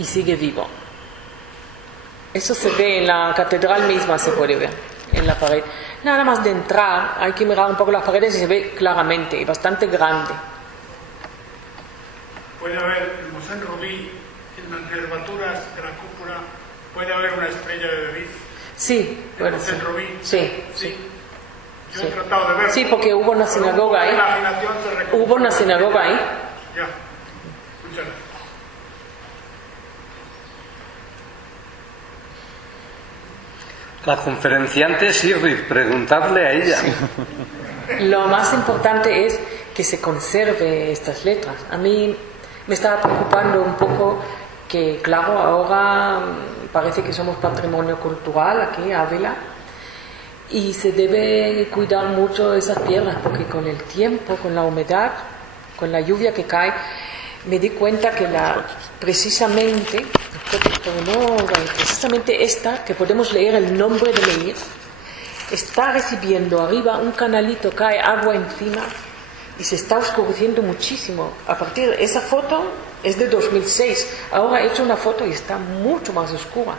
y sigue vivo. Eso se ve en la catedral misma, se puede ver en la pared. Nada más de entrar, hay que mirar un poco las paredes y se ve claramente, y bastante grande. Puede haber, en Mosén Rubí, en las nervaturas de la cúpula, puede haber una estrella de David. Sí, en bueno, Mosén sí. Rubí. Sí. Yo Sí. he tratado de verlo. Sí, porque hubo una sinagoga ahí. Hubo una sinagoga ahí. Ya. Muchas gracias. La conferenciante es Iris, preguntadle a ella. Lo más importante es que se conserve estas letras. A mí me estaba preocupando un poco que, claro, ahora parece que somos patrimonio cultural aquí, Ávila, y se debe cuidar mucho esas piedras, porque con el tiempo, con la humedad, con la lluvia que cae, me di cuenta que precisamente esta, que podemos leer el nombre de Meir, está recibiendo arriba un canalito, cae agua encima y se está oscureciendo muchísimo. A partir de esa foto es de 2006, ahora he hecho una foto y está mucho más oscura.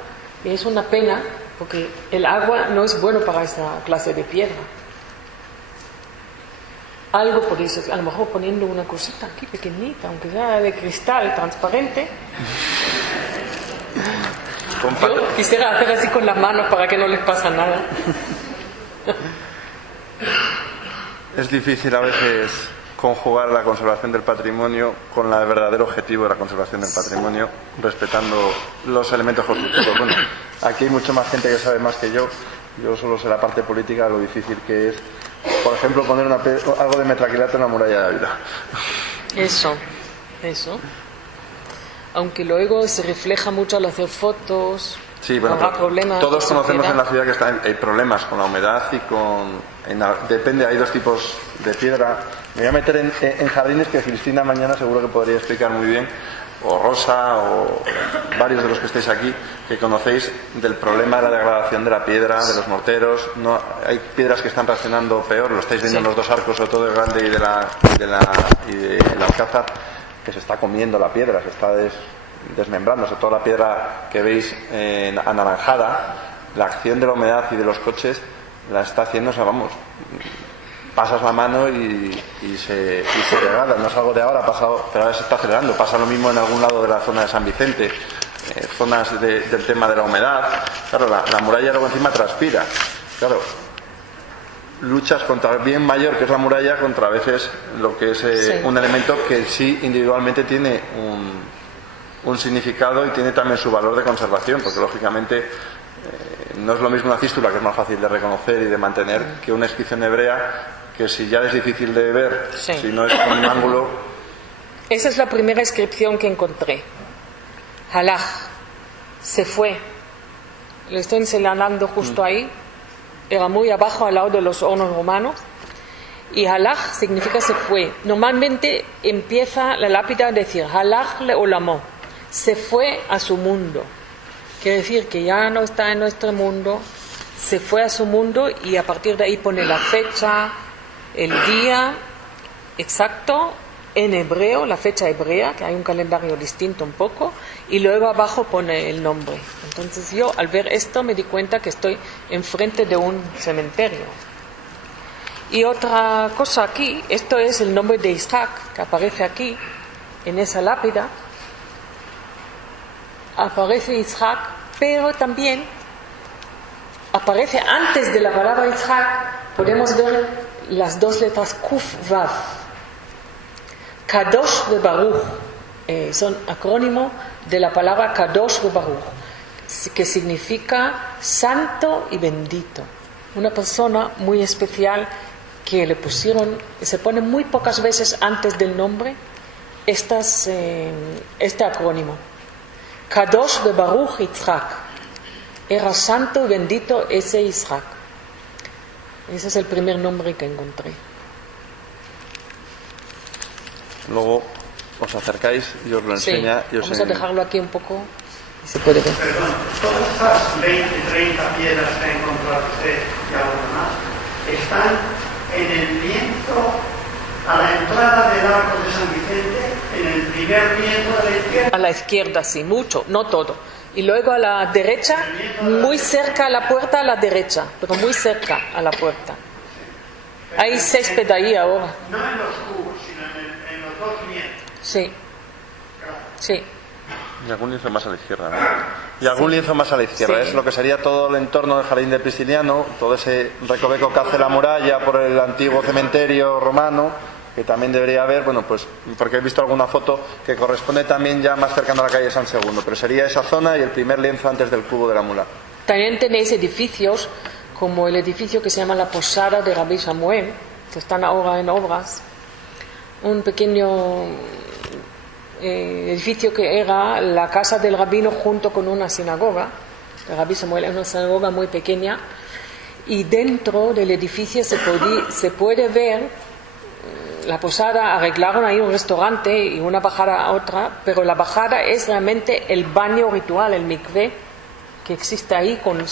Y es una pena porque el agua no es bueno para esta clase de piedra. Algo por eso, a lo mejor poniendo una cosita aquí pequeñita, aunque sea de cristal transparente. Yo quisiera hacer así con las manos para que no les pase nada. Es difícil a veces conjugar la conservación del patrimonio con el verdadero objetivo de la conservación del patrimonio, respetando los elementos constructivos. Bueno, aquí hay mucha más gente que sabe más que yo solo sé la parte política, lo difícil que es, por ejemplo, poner algo de metraquilato en la muralla de Ávila. Eso. Aunque luego se refleja mucho al hacer fotos. Sí, bueno, problemas, todos conocemos en la ciudad que hay problemas con la humedad y depende, hay 2 tipos de piedra. Me voy a meter en jardines que Cristina mañana seguro que podría explicar muy bien, o Rosa, o varios de los que estáis aquí, que conocéis del problema de la degradación de la piedra, de los morteros. No, hay piedras que están reaccionando peor, lo estáis viendo en los 2 arcos, sobre todo el grande y del Alcázar, que se está comiendo la piedra, se está desmembrándose. Toda la piedra que veis anaranjada, la acción de la humedad y de los coches la está haciendo, pasas la mano y se degrada. No es algo de ahora, ha pasado, pero ahora se está acelerando. Pasa lo mismo en algún lado de la zona de San Vicente, zonas del tema de la humedad. Claro, la muralla luego encima transpira. Claro, luchas contra el bien mayor que es la muralla, contra a veces lo que es un elemento que sí individualmente tiene un significado y tiene también su valor de conservación, porque lógicamente no es lo mismo una cístula, que es más fácil de reconocer y de mantener, que una inscripción hebrea, que si ya es difícil de ver, si no es con un ángulo. Esa es la primera inscripción que encontré. Halach, se fue. Le estoy señalando justo ahí. Era muy abajo al lado de los hornos romanos. Y halach significa se fue. Normalmente empieza la lápida a decir halach le olamo, se fue a su mundo. Quiere decir que ya no está en nuestro mundo, se fue a su mundo, y a partir de ahí pone la fecha, el día exacto en hebreo, la fecha hebrea, que hay un calendario distinto un poco, y luego abajo pone el nombre. Entonces yo al ver esto me di cuenta que estoy enfrente de un cementerio. Y otra cosa aquí, esto es el nombre de Isaac, que aparece aquí, en esa lápida. Aparece Isaac, pero también aparece antes de la palabra Isaac, podemos ver las dos letras Kuf Vav. Kadosh ve Baruch, son acrónimo de la palabra Kadosh ve Baruch, que significa santo y bendito. Una persona muy especial que le pusieron, se pone muy pocas veces antes del nombre este acrónimo. Kadosh ve Baruch Yitzhak, era santo y bendito ese Yitzhak. Ese es el primer nombre que encontré. Luego os acercáis y os lo enseña. Sí. Vamos a dejarlo aquí un poco y se puede ver. Perdón, todas estas 20, 30 piedras que ha encontrado usted y algo más están en el lienzo a la entrada del arco de San Vicente, en el primer lienzo de la izquierda. A la izquierda, sí, mucho, no todo. Y luego a la derecha, muy cerca a la puerta, a la derecha, pero muy cerca a la puerta. Hay césped ahí ahora. No en los cubos, sino en los dos lienzos. Sí. Sí. Y algún lienzo más a la izquierda, ¿no? Y algún lienzo más a la izquierda. Sí. Es lo que sería todo el entorno del jardín de Prisciliano, todo ese recoveco que hace la muralla por el antiguo cementerio romano, que también debería haber, bueno, pues porque he visto alguna foto que corresponde también ya más cercano a la calle San Segundo, pero sería esa zona y el primer lienzo antes del cubo de la mula. También tenéis edificios como el edificio que se llama la Posada de Rabbi Samuel, que están ahora en obras. Un pequeño edificio que era la casa del rabino junto con una sinagoga. De Rabbi Samuel es una sinagoga muy pequeña, y dentro del edificio se puede ver la posada. Arreglaron ahí un restaurante y una bajada a otra, pero la bajada es realmente el baño ritual, el mikvé, que existe ahí con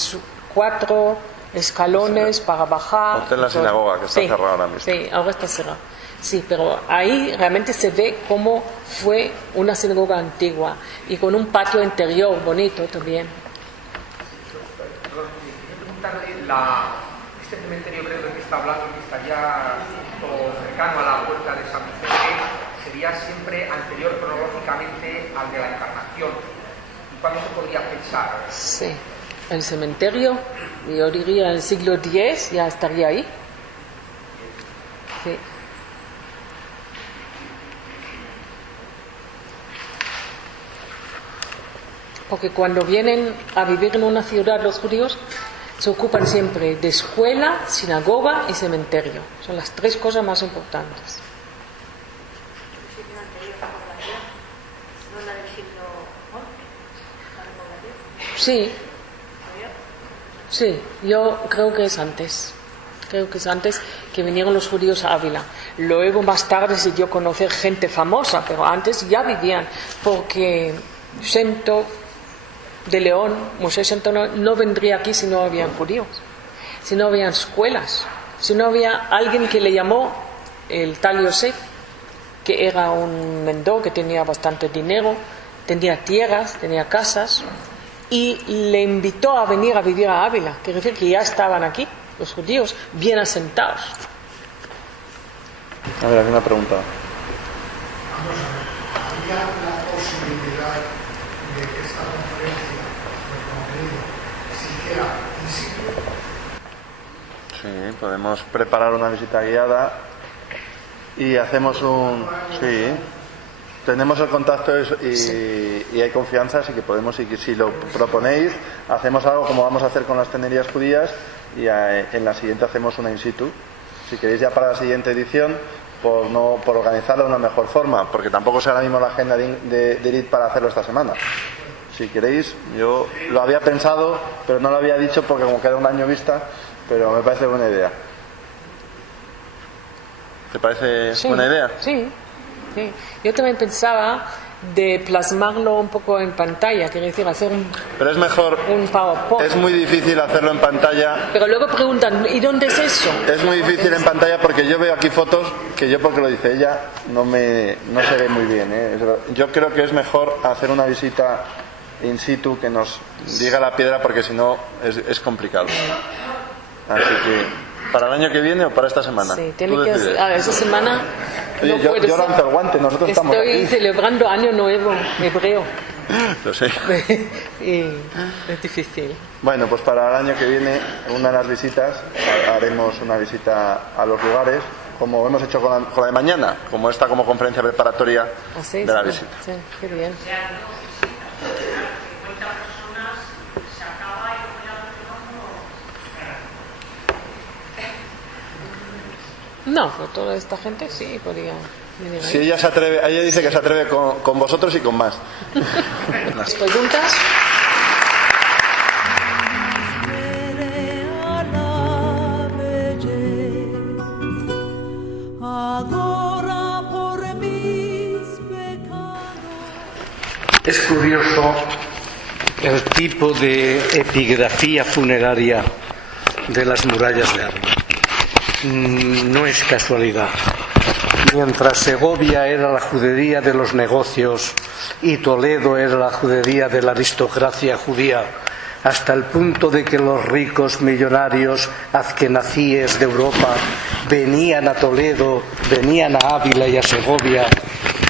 4 escalones para bajar. Esta es la sinagoga, que está cerrada ahora mismo. Sí, ahora está cerrada. Sí, pero ahí realmente se ve cómo fue una sinagoga antigua y con un patio interior bonito también. Este cementerio creo que está hablando, que estaría cercano a la puerta de San Vicente, sería siempre anterior cronológicamente al de la Encarnación. ¿Y cuándo se podría pensar? Sí, el cementerio, yo diría en el siglo X ya estaría ahí. Sí. Porque cuando vienen a vivir en una ciudad los judíos, se ocupan siempre de escuela, sinagoga y cementerio. Son las 3 cosas más importantes. Sí. Sí, yo creo que es antes. Creo que es antes que vinieron los judíos a Ávila. Luego, más tarde, se dio a conocer gente famosa, pero antes ya vivían, porque Shem Tov de León, Moshe Shem Tov no vendría aquí si no habían judíos, si no habían escuelas, si no había alguien que le llamó el tal Yosef, que era un mendó que tenía bastante dinero, tenía tierras, tenía casas, y le invitó a venir a vivir a Ávila. Quiere decir que ya estaban aquí los judíos bien asentados. A ver, aquí una pregunta. Vamos a ver, ¿había la posibilidad de que esta conferencia, como te digo, se hiciera in situ? Sí, podemos preparar una visita guiada y hacemos un... Sí, tenemos el contacto y hay confianza, así que podemos, si lo proponéis, hacemos algo como vamos a hacer con las tenerías judías y en la siguiente hacemos una in situ. Si queréis ya para la siguiente edición, por organizarlo de una mejor forma, porque tampoco sé ahora mismo la agenda de IRID para hacerlo esta semana. Si queréis, yo lo había pensado, pero no lo había dicho porque como queda un año vista, pero me parece buena idea. ¿Te parece buena idea? Sí, sí. Yo también pensaba de plasmarlo un poco en pantalla, quiere decir hacer pero es mejor, un PowerPoint. Es muy difícil hacerlo en pantalla. Pero luego preguntan, ¿y dónde es eso? Es muy difícil en pantalla porque yo veo aquí fotos que yo, porque lo dice ella, no se ve muy bien, ¿eh? Yo creo que es mejor hacer una visita in situ que nos diga la piedra, porque si no es complicado. Así que, ¿para el año que viene o para esta semana? Sí, tiene que ser, esta semana. Oye, no yo lanzo el guante, nosotros estamos aquí. Estoy celebrando Año Nuevo hebreo. Lo sé. Y es difícil. Bueno, pues para el año que viene, una de las visitas, haremos una visita a los lugares, como hemos hecho con la de mañana, como esta como conferencia preparatoria de la visita. Sí, qué bien. No, pero toda esta gente sí podría venir ahí. Si ella se atreve, ella dice que se atreve con vosotros y con más. ¿Las preguntas? Es curioso el tipo de epigrafía funeraria de las murallas de Ávila. No es casualidad. Mientras Segovia era la judería de los negocios y Toledo era la judería de la aristocracia judía, hasta el punto de que los ricos millonarios azkenazíes de Europa venían a Toledo, venían a Ávila y a Segovia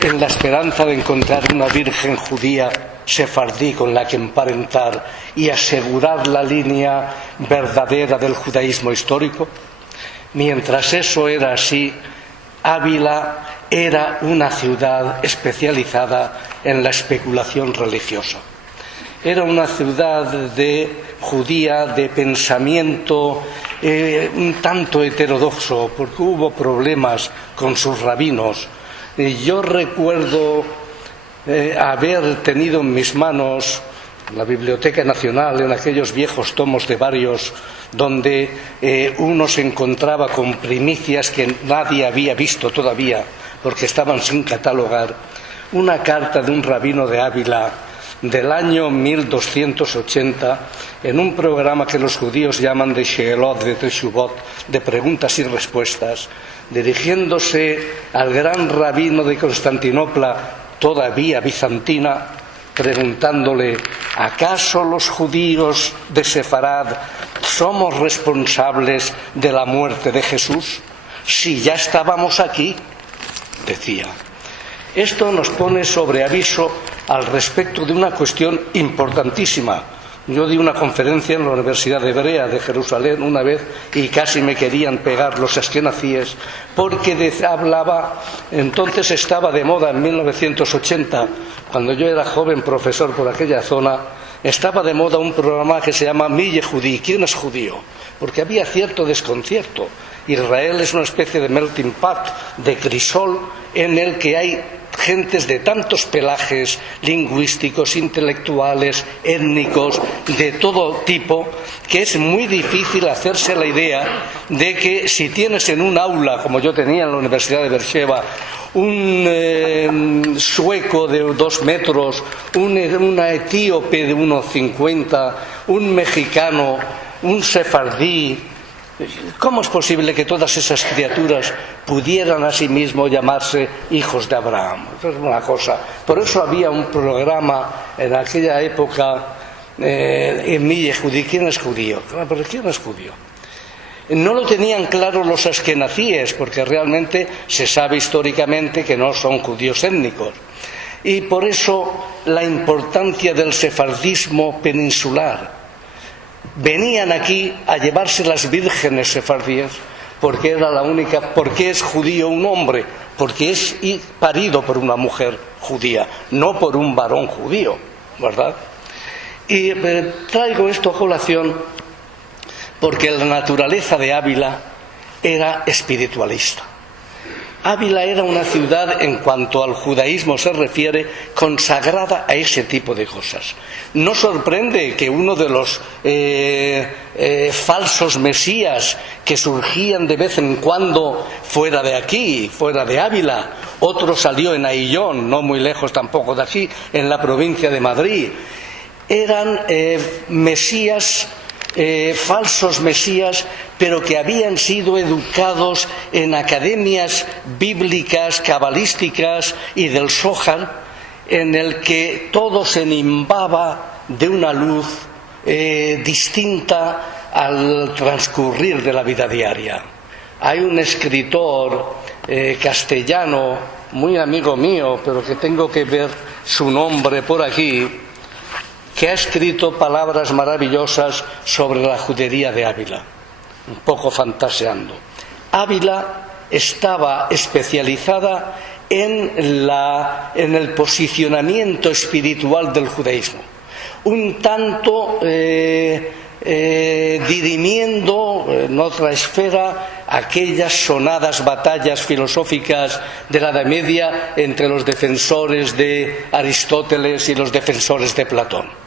en la esperanza de encontrar una virgen judía sefardí con la que emparentar y asegurar la línea verdadera del judaísmo histórico. Mientras eso era así, Ávila era una ciudad especializada en la especulación religiosa. Era una ciudad judía de pensamiento un tanto heterodoxo, porque hubo problemas con sus rabinos. Yo recuerdo haber tenido en mis manos la Biblioteca Nacional, en aquellos viejos tomos de varios, donde uno se encontraba con primicias que nadie había visto todavía, porque estaban sin catalogar, una carta de un rabino de Ávila del año 1280, en un programa que los judíos llaman de Sheelot, de Teshuvot, de preguntas y respuestas, dirigiéndose al gran rabino de Constantinopla, todavía bizantina, preguntándole: ¿acaso los judíos de Sefarad somos responsables de la muerte de Jesús? Si ya estábamos aquí, decía. Esto nos pone sobre aviso al respecto de una cuestión importantísima. Yo di una conferencia en la Universidad Hebrea de Jerusalén una vez y casi me querían pegar los askenazíes, porque hablaba, entonces estaba de moda en 1980, cuando yo era joven profesor por aquella zona, estaba de moda un programa que se llama Mille Judí, ¿quién es judío? Porque había cierto desconcierto. Israel es una especie de melting pot, de crisol, en el que hay gentes de tantos pelajes lingüísticos, intelectuales, étnicos, de todo tipo, que es muy difícil hacerse la idea de que si tienes en un aula, como yo tenía en la Universidad de Beersheba, un sueco de 2 metros, una etíope de 1,50, un mexicano, un sefardí, ¿cómo es posible que todas esas criaturas pudieran a sí mismo llamarse hijos de Abraham? Eso es una cosa. Por eso había un programa en aquella época en Mille Judí. ¿Quién es judío? ¿Pero quién es judío? No lo tenían claro los askenazíes, porque realmente se sabe históricamente que no son judíos étnicos. Y por eso la importancia del sefardismo peninsular. Venían aquí a llevarse las vírgenes sefardíes, porque era la única. ¿Por qué es judío un hombre? Porque es parido por una mujer judía, no por un varón judío, ¿verdad? Y traigo esto a colación porque la naturaleza de Ávila era espiritualista. Ávila era una ciudad, en cuanto al judaísmo se refiere, consagrada a ese tipo de cosas. No sorprende que uno de los falsos mesías que surgían de vez en cuando fuera de aquí, fuera de Ávila, otro salió en Aillón, no muy lejos tampoco de aquí, en la provincia de Madrid. Eran mesías, falsos mesías, pero que habían sido educados en academias bíblicas, cabalísticas y del Zohar, en el que todo se nimbaba de una luz distinta al transcurrir de la vida diaria. Hay un escritor castellano, muy amigo mío, pero que tengo que ver su nombre por aquí, que ha escrito palabras maravillosas sobre la judería de Ávila, un poco fantaseando. Ávila estaba especializada en el posicionamiento espiritual del judaísmo, un tanto dirimiendo en otra esfera aquellas sonadas batallas filosóficas de la Edad Media entre los defensores de Aristóteles y los defensores de Platón.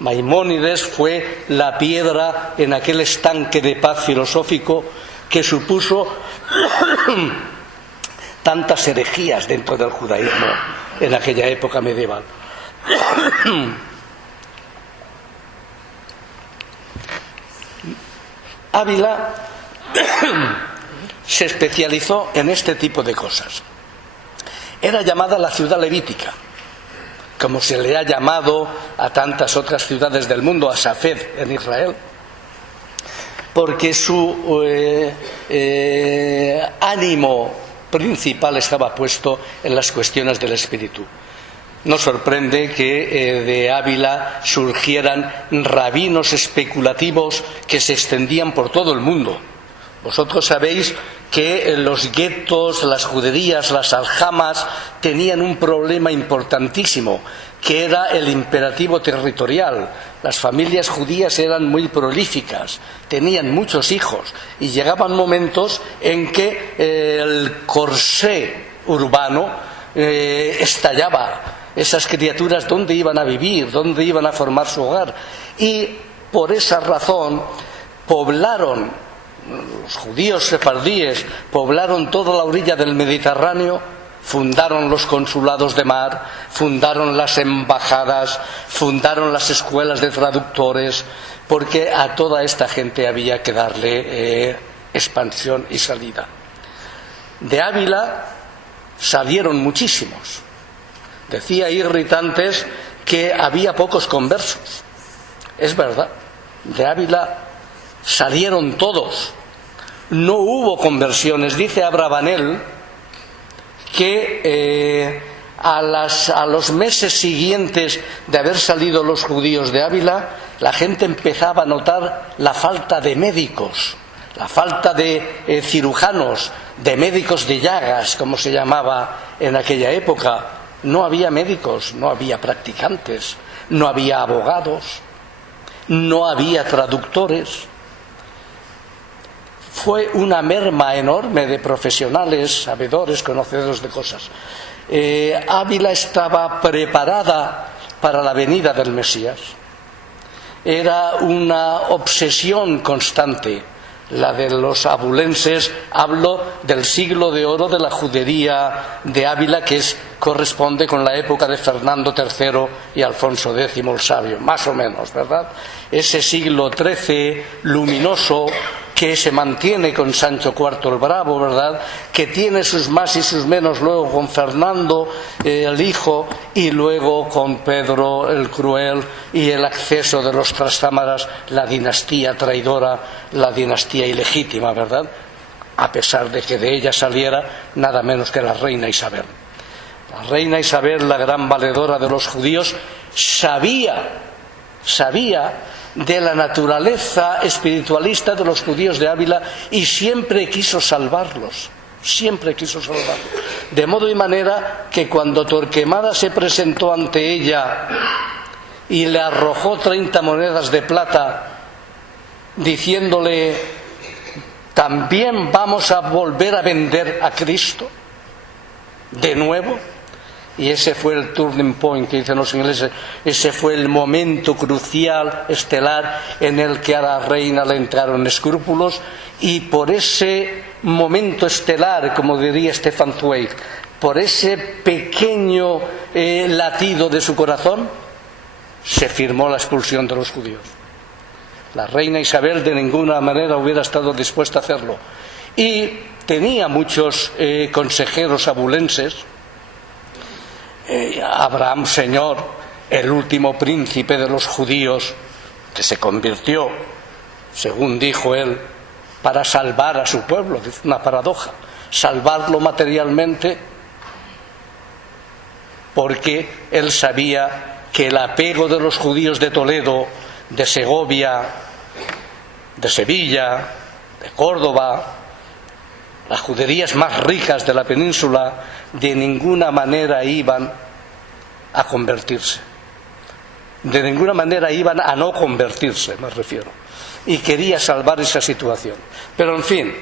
Maimónides fue la piedra en aquel estanque de paz filosófico que supuso tantas herejías dentro del judaísmo en aquella época medieval. Ávila se especializó en este tipo de cosas. Era llamada la ciudad levítica, como se le ha llamado a tantas otras ciudades del mundo, a Safed en Israel, porque su ánimo principal estaba puesto en las cuestiones del espíritu. No sorprende que de Ávila surgieran rabinos especulativos que se extendían por todo el mundo. Vosotros sabéis que los guetos, las juderías, las aljamas tenían un problema importantísimo, que era el imperativo territorial. Las familias judías eran muy prolíficas, tenían muchos hijos y llegaban momentos en que el corsé urbano estallaba. Esas criaturas, ¿dónde iban a vivir? ¿Dónde iban a formar su hogar? Y por esa razón poblaron, los judíos sefardíes poblaron toda la orilla del Mediterráneo, fundaron los consulados de mar, fundaron las embajadas, fundaron las escuelas de traductores, porque a toda esta gente había que darle expansión y salida. De Ávila salieron muchísimos. Decía irritantes que había pocos conversos. Es verdad, de Ávila salieron todos. No hubo conversiones. Dice Abravanel que a los meses siguientes de haber salido los judíos de Ávila, la gente empezaba a notar la falta de médicos, la falta de cirujanos, de médicos de llagas, como se llamaba en aquella época. No había médicos, no había practicantes, no había abogados, no había traductores. Fue una merma enorme de profesionales, sabedores, conocedores de cosas. Ávila estaba preparada para la venida del Mesías. Era una obsesión constante la de los abulenses. Hablo del siglo de oro de la judería de Ávila, que corresponde con la época de Fernando III y Alfonso X el Sabio, más o menos, ¿verdad? Ese siglo XIII luminoso que se mantiene con Sancho IV el Bravo, ¿verdad?, que tiene sus más y sus menos luego con Fernando el hijo, y luego con Pedro el Cruel y el acceso de los trastámaras, la dinastía traidora, la dinastía ilegítima, ¿verdad?, a pesar de que de ella saliera nada menos que la reina Isabel. La reina Isabel, la gran valedora de los judíos, sabía de la naturaleza espiritualista de los judíos de Ávila y siempre quiso salvarlos. De modo y manera que cuando Torquemada se presentó ante ella y le arrojó 30 monedas de plata diciéndole: ¿también vamos a volver a vender a Cristo de nuevo? Y ese fue el turning point que dicen los ingleses, ese fue el momento crucial, estelar, en el que a la reina le entraron escrúpulos, y por ese momento estelar, como diría Stefan Zweig, por ese pequeño latido de su corazón, se firmó la expulsión de los judíos. La reina Isabel de ninguna manera hubiera estado dispuesta a hacerlo, y tenía muchos consejeros abulenses. Abraham Señor, el último príncipe de los judíos, que se convirtió, según dijo él, para salvar a su pueblo. Es una paradoja, salvarlo materialmente, porque él sabía que el apego de los judíos de Toledo, de Segovia, de Sevilla, de Córdoba, las juderías más ricas de la península, de ninguna manera iban a convertirse. De ninguna manera iban a no convertirse, me refiero. Y quería salvar esa situación. Pero en fin,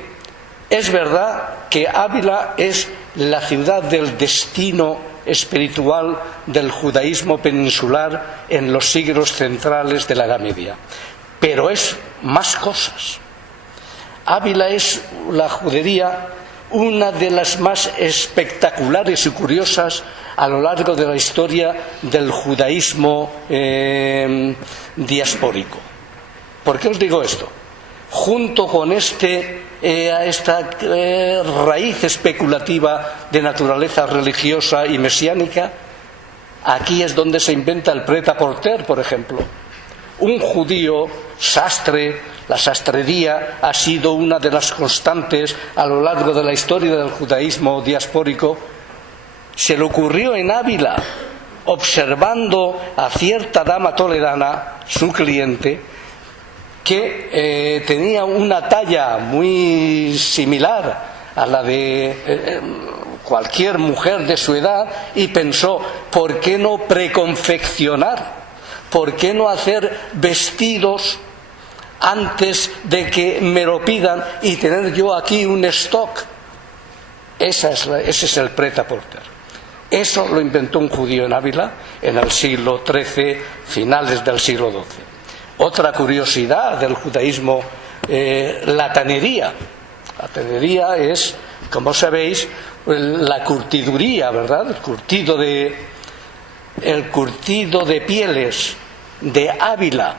es verdad que Ávila es la ciudad del destino espiritual del judaísmo peninsular en los siglos centrales de la Edad Media. Pero es más cosas. Ávila es la judería una de las más espectaculares y curiosas a lo largo de la historia del judaísmo diaspórico. ¿Por qué os digo esto? Junto con esta raíz especulativa de naturaleza religiosa y mesiánica, aquí es donde se inventa el prêt-à-porter, por ejemplo. Un judío sastre, la sastrería ha sido una de las constantes a lo largo de la historia del judaísmo diaspórico. Se le ocurrió en Ávila, observando a cierta dama toledana, su cliente, que tenía una talla muy similar a la de cualquier mujer de su edad, y pensó: ¿por qué no preconfeccionar? ¿Por qué no hacer vestidos antes de que me lo pidan y tener yo aquí un stock? Ese es el prêt-à-porter. Eso lo inventó un judío en Ávila en el siglo XIII, finales del siglo XII. Otra curiosidad del judaísmo, la tanería. La tanería es, como sabéis, la curtiduría, ¿verdad? El curtido de pieles de Ávila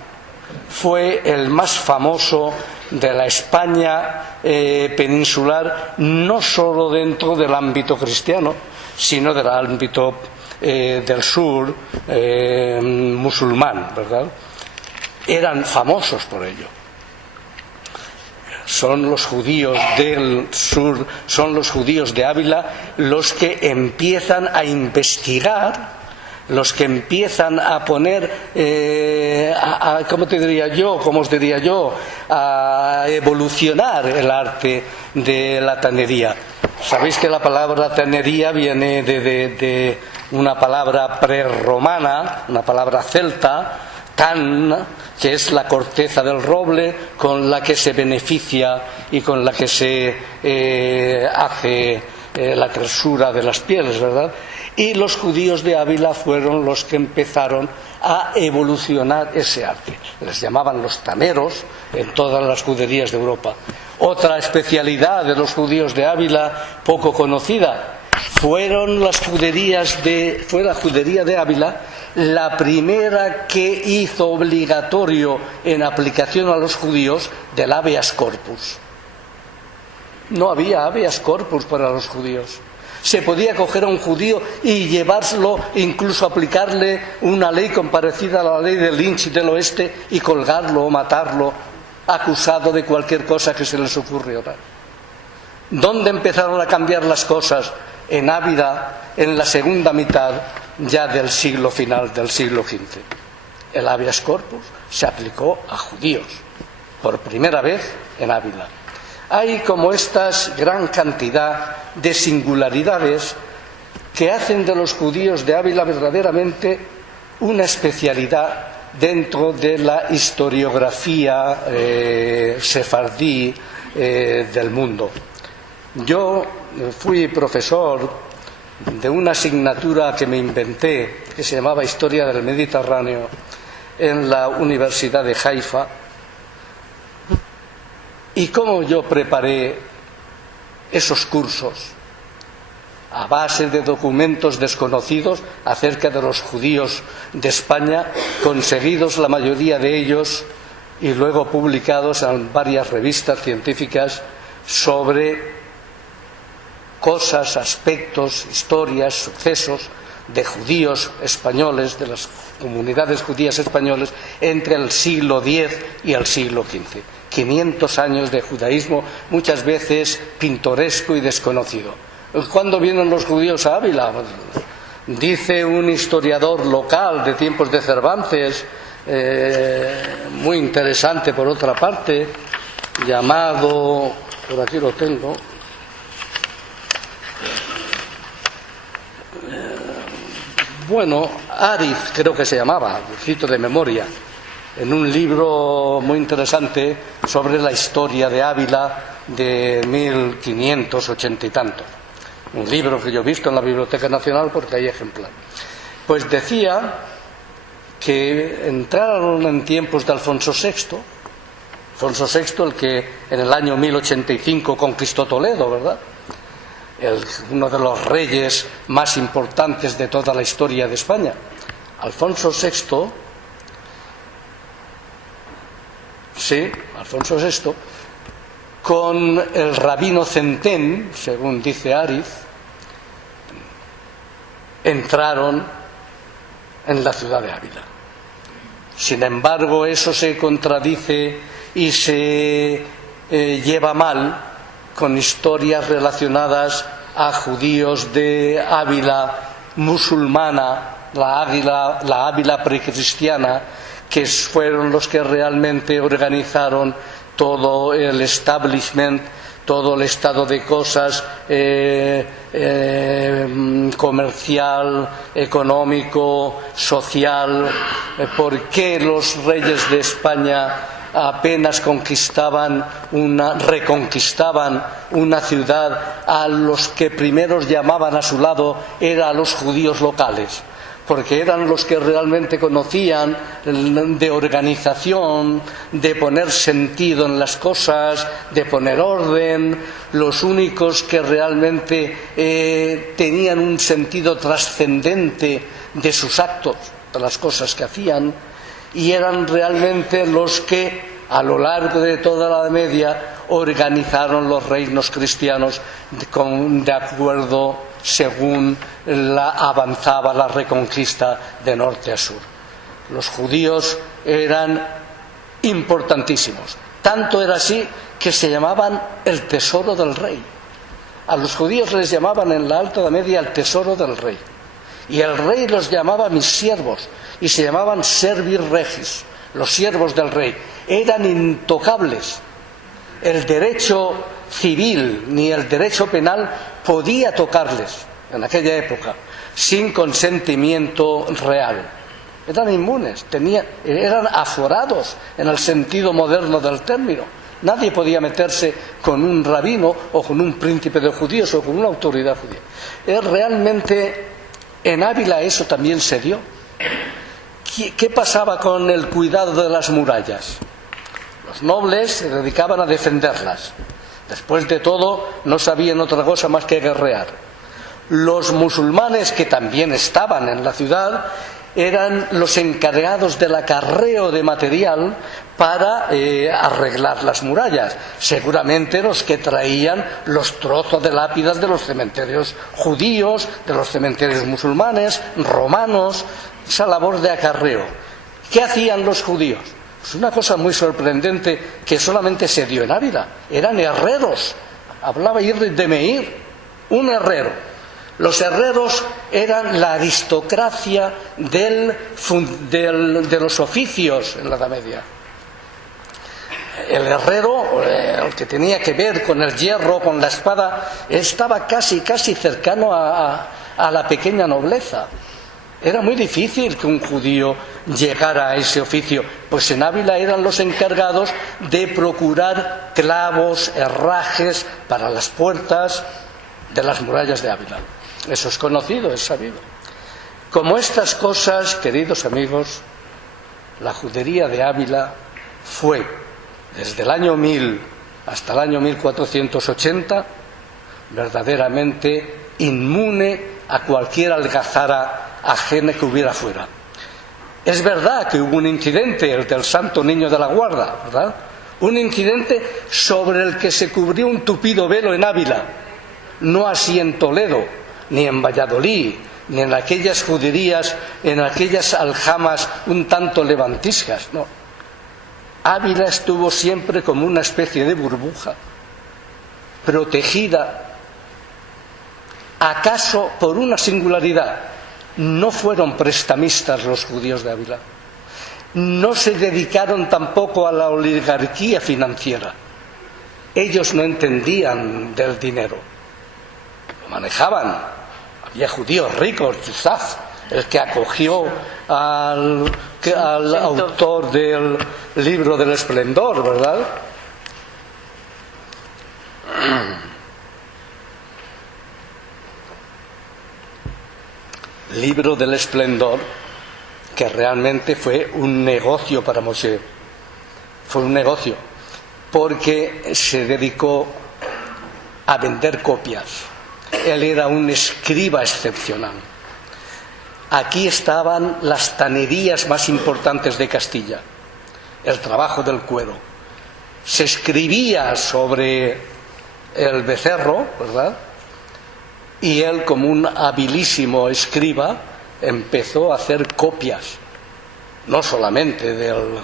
fue el más famoso de la España peninsular, no solo dentro del ámbito cristiano, sino del ámbito del sur musulmán, ¿verdad? Eran famosos por ello. Son los judíos del sur, son los judíos de Ávila los que empiezan a investigar, los que empiezan a poner, ¿cómo os diría yo? A evolucionar el arte de la tanería. Sabéis que la palabra tanería viene de una palabra prerromana, una palabra celta, tan, que es la corteza del roble con la que se beneficia y con la que se hace la tersura de las pieles, ¿verdad? Y los judíos de Ávila fueron los que empezaron a evolucionar ese arte. Les llamaban los taneros en todas las juderías de Europa. Otra especialidad de los judíos de Ávila, poco conocida, fue la judería de Ávila la primera que hizo obligatorio en aplicación a los judíos del habeas corpus. No había habeas corpus para los judíos. Se podía coger a un judío y llevárselo, incluso aplicarle una ley parecida a la ley del Lynch del oeste y colgarlo o matarlo, acusado de cualquier cosa que se les ocurriera. ¿Dónde empezaron a cambiar las cosas? En Ávila, en la segunda mitad ya del siglo final del siglo XV. El habeas corpus se aplicó a judíos, por primera vez en Ávila. Hay como estas gran cantidad de singularidades que hacen de los judíos de Ávila verdaderamente una especialidad dentro de la historiografía sefardí del mundo. Yo fui profesor de una asignatura que me inventé, que se llamaba Historia del Mediterráneo, en la Universidad de Haifa. Y cómo yo preparé esos cursos a base de documentos desconocidos acerca de los judíos de España, conseguidos la mayoría de ellos y luego publicados en varias revistas científicas sobre cosas, aspectos, historias, sucesos de judíos españoles, de las comunidades judías españoles entre el siglo X y el siglo XV. 500 años de judaísmo, muchas veces pintoresco y desconocido. ¿Cuándo vienen los judíos a Ávila? Dice un historiador local de tiempos de Cervantes, muy interesante por otra parte, llamado, por aquí lo tengo, Ariz creo que se llamaba, cito de memoria, en un libro muy interesante sobre la historia de Ávila de 1580 y tanto. Un libro que yo he visto en la Biblioteca Nacional porque hay ejemplar. Pues decía que entraron en tiempos de Alfonso VI, el que en el año 1085 conquistó Toledo, ¿verdad? Uno de los reyes más importantes de toda la historia de España. Alfonso VI, con el rabino Centén, según dice Ariz, entraron en la ciudad de Ávila. Sin embargo, eso se contradice y se lleva mal con historias relacionadas a judíos de Ávila musulmana, la Ávila precristiana, que fueron los que realmente organizaron todo el establishment, todo el estado de cosas comercial, económico, social. ¿Por qué los reyes de España apenas reconquistaban una ciudad, a los que primeros llamaban a su lado eran a los judíos locales? Porque eran los que realmente conocían de organización, de poner sentido en las cosas, de poner orden, los únicos que realmente tenían un sentido trascendente de sus actos, de las cosas que hacían, y eran realmente los que a lo largo de toda la Edad Media organizaron los reinos cristianos de acuerdo según avanzaba la reconquista de norte a sur. Los judíos eran importantísimos. Tanto era así que se llamaban el tesoro del rey. A los judíos les llamaban en la Alta Edad Media el tesoro del rey. Y el rey los llamaba mis siervos, y se llamaban servir regis, los siervos del rey. Eran intocables. El derecho civil ni el derecho penal podía tocarles en aquella época sin consentimiento real. Eran inmunes, eran aforados en el sentido moderno del término. Nadie podía meterse con un rabino o con un príncipe de judíos o con una autoridad judía. Realmente en Ávila eso también se dio. ¿Qué pasaba con el cuidado de las murallas? Los nobles se dedicaban a defenderlas. Después de todo, no sabían otra cosa más que guerrear. Los musulmanes, que también estaban en la ciudad, eran los encargados del acarreo de material para arreglar las murallas. Seguramente los que traían los trozos de lápidas de los cementerios judíos, de los cementerios musulmanes, romanos, esa labor de acarreo. ¿Qué hacían los judíos? Es una cosa muy sorprendente que solamente se dio en Ávila. Eran herreros. Hablaba Irrit de Meir, un herrero. Los herreros eran la aristocracia de los oficios en la Edad Media. El herrero, el que tenía que ver con el hierro, con la espada, estaba casi cercano a la pequeña nobleza. Era muy difícil que un judío llegara a ese oficio, pues en Ávila eran los encargados de procurar clavos, herrajes para las puertas de las murallas de Ávila. Eso es conocido, es sabido. Como estas cosas, queridos amigos, la judería de Ávila fue, desde el año 1000 hasta el año 1480, verdaderamente inmune a cualquier algazara ajena que hubiera fuera. Es verdad que hubo un incidente, el del Santo Niño de la Guarda, ¿verdad? Un incidente sobre el que se cubrió un tupido velo en Ávila, no así en Toledo, ni en Valladolid, ni en aquellas juderías, en aquellas aljamas un tanto levantiscas, no. Ávila estuvo siempre como una especie de burbuja, protegida. ¿Acaso por una singularidad? No fueron prestamistas los judíos de Ávila. No se dedicaron tampoco a la oligarquía financiera. Ellos no entendían del dinero. Lo manejaban. Había judíos ricos, Yusaf, el que acogió al autor del Libro del Esplendor, ¿verdad? Libro del Esplendor, que realmente fue un negocio para Moshe. Fue un negocio, porque se dedicó a vender copias. Él era un escriba excepcional. Aquí estaban las tanerías más importantes de Castilla, el trabajo del cuero. Se escribía sobre el becerro, ¿verdad? Y él, como un habilísimo escriba, empezó a hacer copias, no solamente del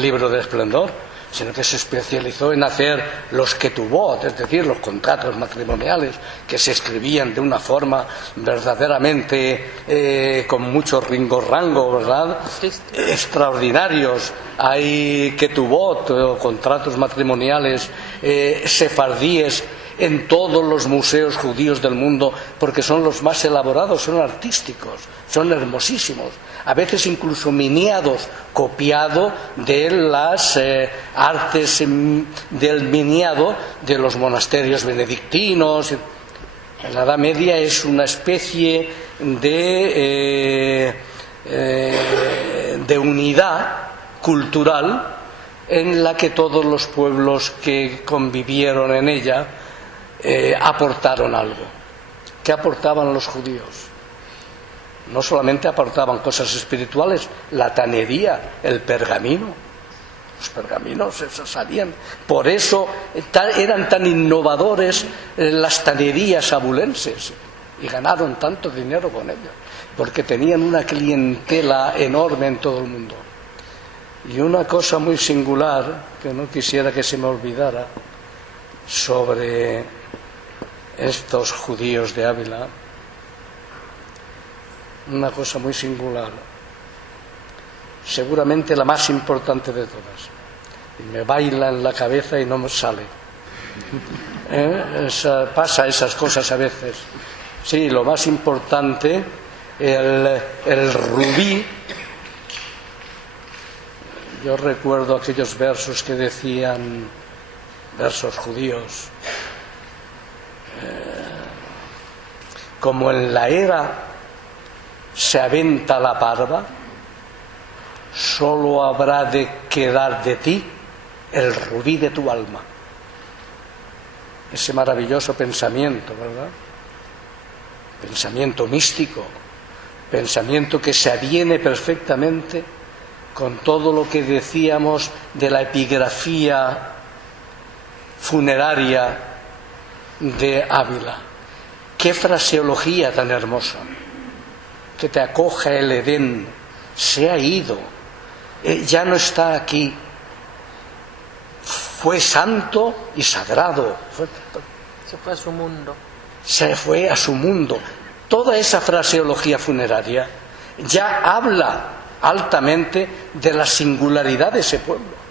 Libro del Esplendor, sino que se especializó en hacer los ketubot, es decir, los contratos matrimoniales, que se escribían de una forma verdaderamente con mucho ringo-rango, ¿verdad? Extraordinarios. Hay ketubot, contratos matrimoniales sefardíes, en todos los museos judíos del mundo, porque son los más elaborados, son artísticos, son hermosísimos, a veces incluso miniados, copiado de las artes del miniado de los monasterios benedictinos. En la Edad Media es una especie de unidad cultural en la que todos los pueblos que convivieron en ella aportaron algo. ¿Qué aportaban los judíos? No solamente aportaban cosas espirituales, la tanería, el pergamino. Los pergaminos esos salían. Por eso eran tan innovadores las tanerías abulenses y ganaron tanto dinero con ello, porque tenían una clientela enorme en todo el mundo. Y una cosa muy singular, que no quisiera que se me olvidara, sobre estos judíos de Ávila, una cosa muy singular, seguramente la más importante de todas, y me baila en la cabeza y no me sale. Pasa esas cosas a veces. Sí, lo más importante, el rubí. Yo recuerdo aquellos versos que decían, versos judíos, como en la era se aventa la parva, solo habrá de quedar de ti el rubí de tu alma. Ese maravilloso pensamiento, ¿verdad? Pensamiento místico, pensamiento que se aviene perfectamente con todo lo que decíamos de la epigrafía funeraria de Ávila. Qué fraseología tan hermosa, que te acoge el Edén, se ha ido, ya no está aquí, fue santo y sagrado, Se fue a su mundo. se fue a su mundo. Toda esa fraseología funeraria ya habla altamente de la singularidad de ese pueblo.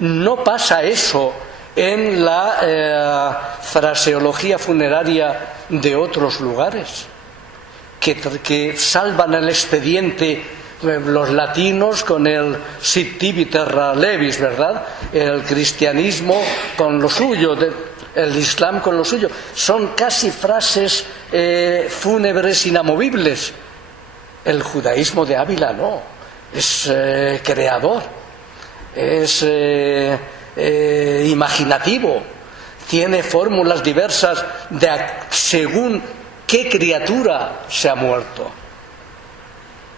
No pasa eso en la fraseología funeraria de otros lugares, que salvan el expediente los latinos con el sit tibi terra levis, ¿verdad? El cristianismo con lo suyo, el islam con lo suyo. Son casi frases fúnebres inamovibles. El judaísmo de Ávila no, es creador, es imaginativo, tiene fórmulas diversas según qué criatura se ha muerto.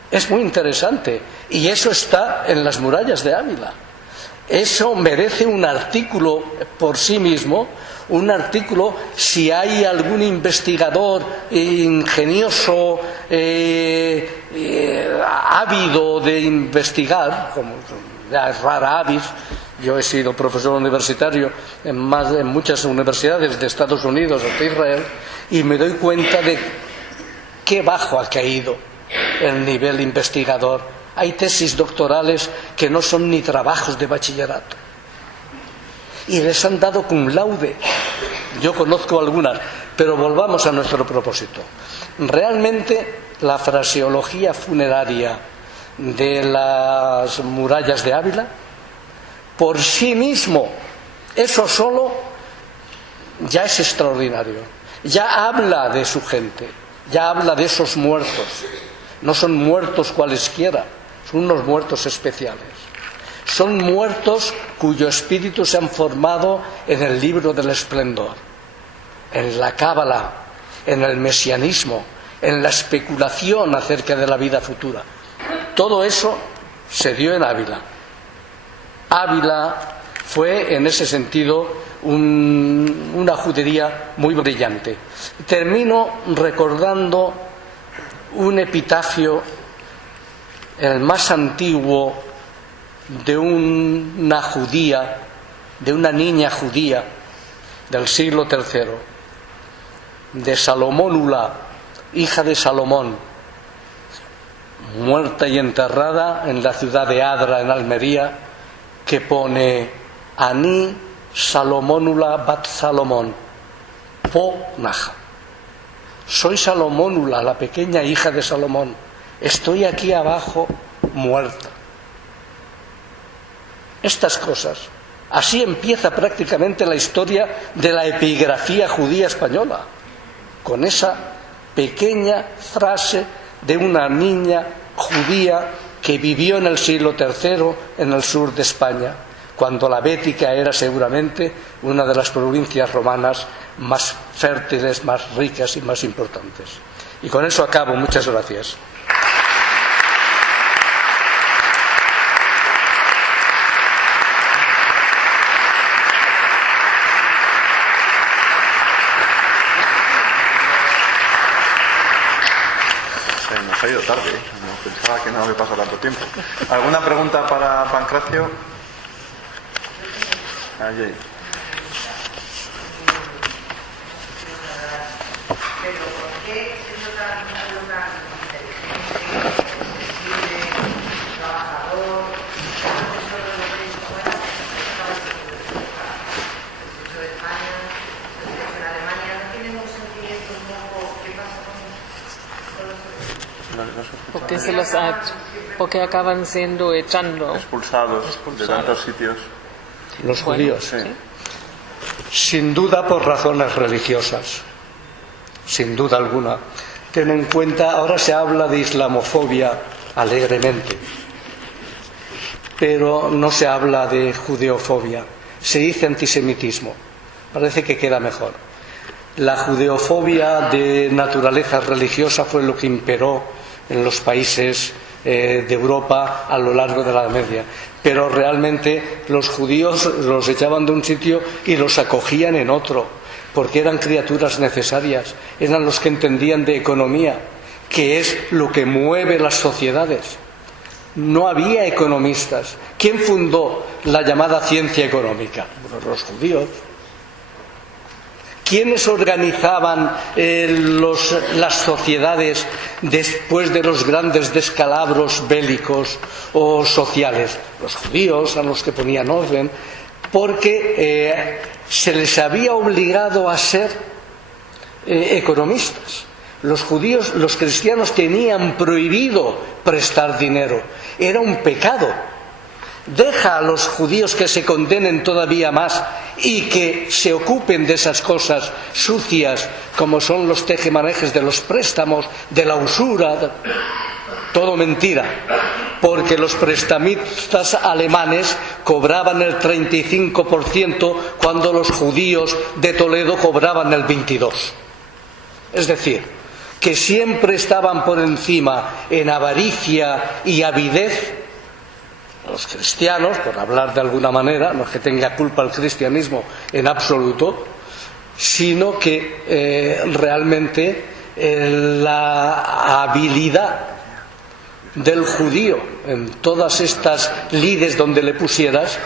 Es muy interesante, y eso está en las murallas de Ávila. Eso merece un artículo por sí mismo, un artículo si hay algún investigador ingenioso, ávido de investigar, como es rara avis. Yo he sido profesor universitario en muchas universidades de Estados Unidos o de Israel, y me doy cuenta de qué bajo ha caído el nivel investigador. Hay tesis doctorales que no son ni trabajos de bachillerato, y les han dado cum laude. Yo conozco algunas, pero volvamos a nuestro propósito. Realmente la fraseología funeraria de las murallas de Ávila, por sí mismo, eso solo ya es extraordinario. Ya habla de su gente, ya habla de esos muertos. No son muertos cualesquiera, son unos muertos especiales. Son muertos cuyo espíritu se han formado en el libro del esplendor, en la cábala, en el mesianismo, en la especulación acerca de la vida futura. Todo eso se dio en Ávila. Ávila fue, en ese sentido, una judería muy brillante. Termino recordando un epitafio, el más antiguo, de una judía, de una niña judía del siglo III, de Salomónula, hija de Salomón, muerta y enterrada en la ciudad de Adra, en Almería, que pone: Ani Salomónula bat Salomón, po naja. Soy Salomónula, la pequeña hija de Salomón. Estoy aquí abajo, muerta. Estas cosas. Así empieza prácticamente la historia de la epigrafía judía española, con esa pequeña frase de una niña judía que vivió en el siglo III en el sur de España, cuando la Bética era seguramente una de las provincias romanas más fértiles, más ricas y más importantes. Y con eso acabo. Muchas gracias. Nos ha ido tarde, no pensaba que no había pasado tanto tiempo. ¿Alguna pregunta para Pancracio? Allí. Pero ¿por qué siendo tan inteligente, sensible, trabajador, profesor de los reyes fuera, estaba el sur de España, en Alemania, no tienen un sentimiento un poco? ¿Qué pasa con eso? Porque acaban siendo expulsados de tantos sitios. Los judíos, sí. Sin duda por razones religiosas, sin duda alguna. Ten en cuenta, ahora se habla de islamofobia alegremente, pero no se habla de judeofobia, se dice antisemitismo, parece que queda mejor. La judeofobia de naturaleza religiosa fue lo que imperó en los países de Europa a lo largo de la Edad Media. Pero realmente los judíos los echaban de un sitio y los acogían en otro, porque eran criaturas necesarias, eran los que entendían de economía, que es lo que mueve las sociedades. No había economistas. ¿Quién fundó la llamada ciencia económica? Bueno, los judíos. ¿Quiénes organizaban las sociedades después de los grandes descalabros bélicos o sociales? Los judíos, a los que ponían orden, porque se les había obligado a ser economistas. Los judíos, los cristianos tenían prohibido prestar dinero. Era un pecado. Deja a los judíos que se condenen todavía más y que se ocupen de esas cosas sucias como son los tejemanejes de los préstamos, de la usura. Todo mentira, porque los prestamistas alemanes cobraban el 35% cuando los judíos de Toledo cobraban el 22%. Es decir, que siempre estaban por encima en avaricia y avidez los cristianos, por hablar de alguna manera, no es que tenga culpa el cristianismo en absoluto, sino que realmente la habilidad del judío en todas estas lides donde le pusieras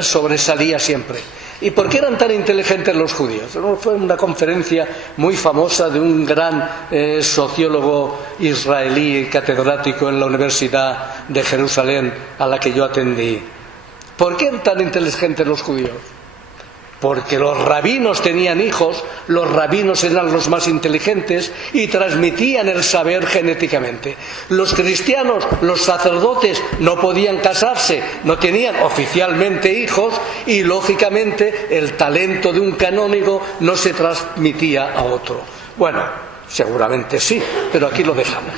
sobresalía siempre. ¿Y por qué eran tan inteligentes los judíos? Fue una conferencia muy famosa de un gran sociólogo israelí catedrático en la Universidad de Jerusalén, a la que yo atendí. ¿Por qué eran tan inteligentes los judíos? Porque los rabinos tenían hijos, los rabinos eran los más inteligentes y transmitían el saber genéticamente. Los cristianos, los sacerdotes, no podían casarse, no tenían oficialmente hijos y lógicamente el talento de un canónigo no se transmitía a otro. Bueno, seguramente sí, pero aquí lo dejamos.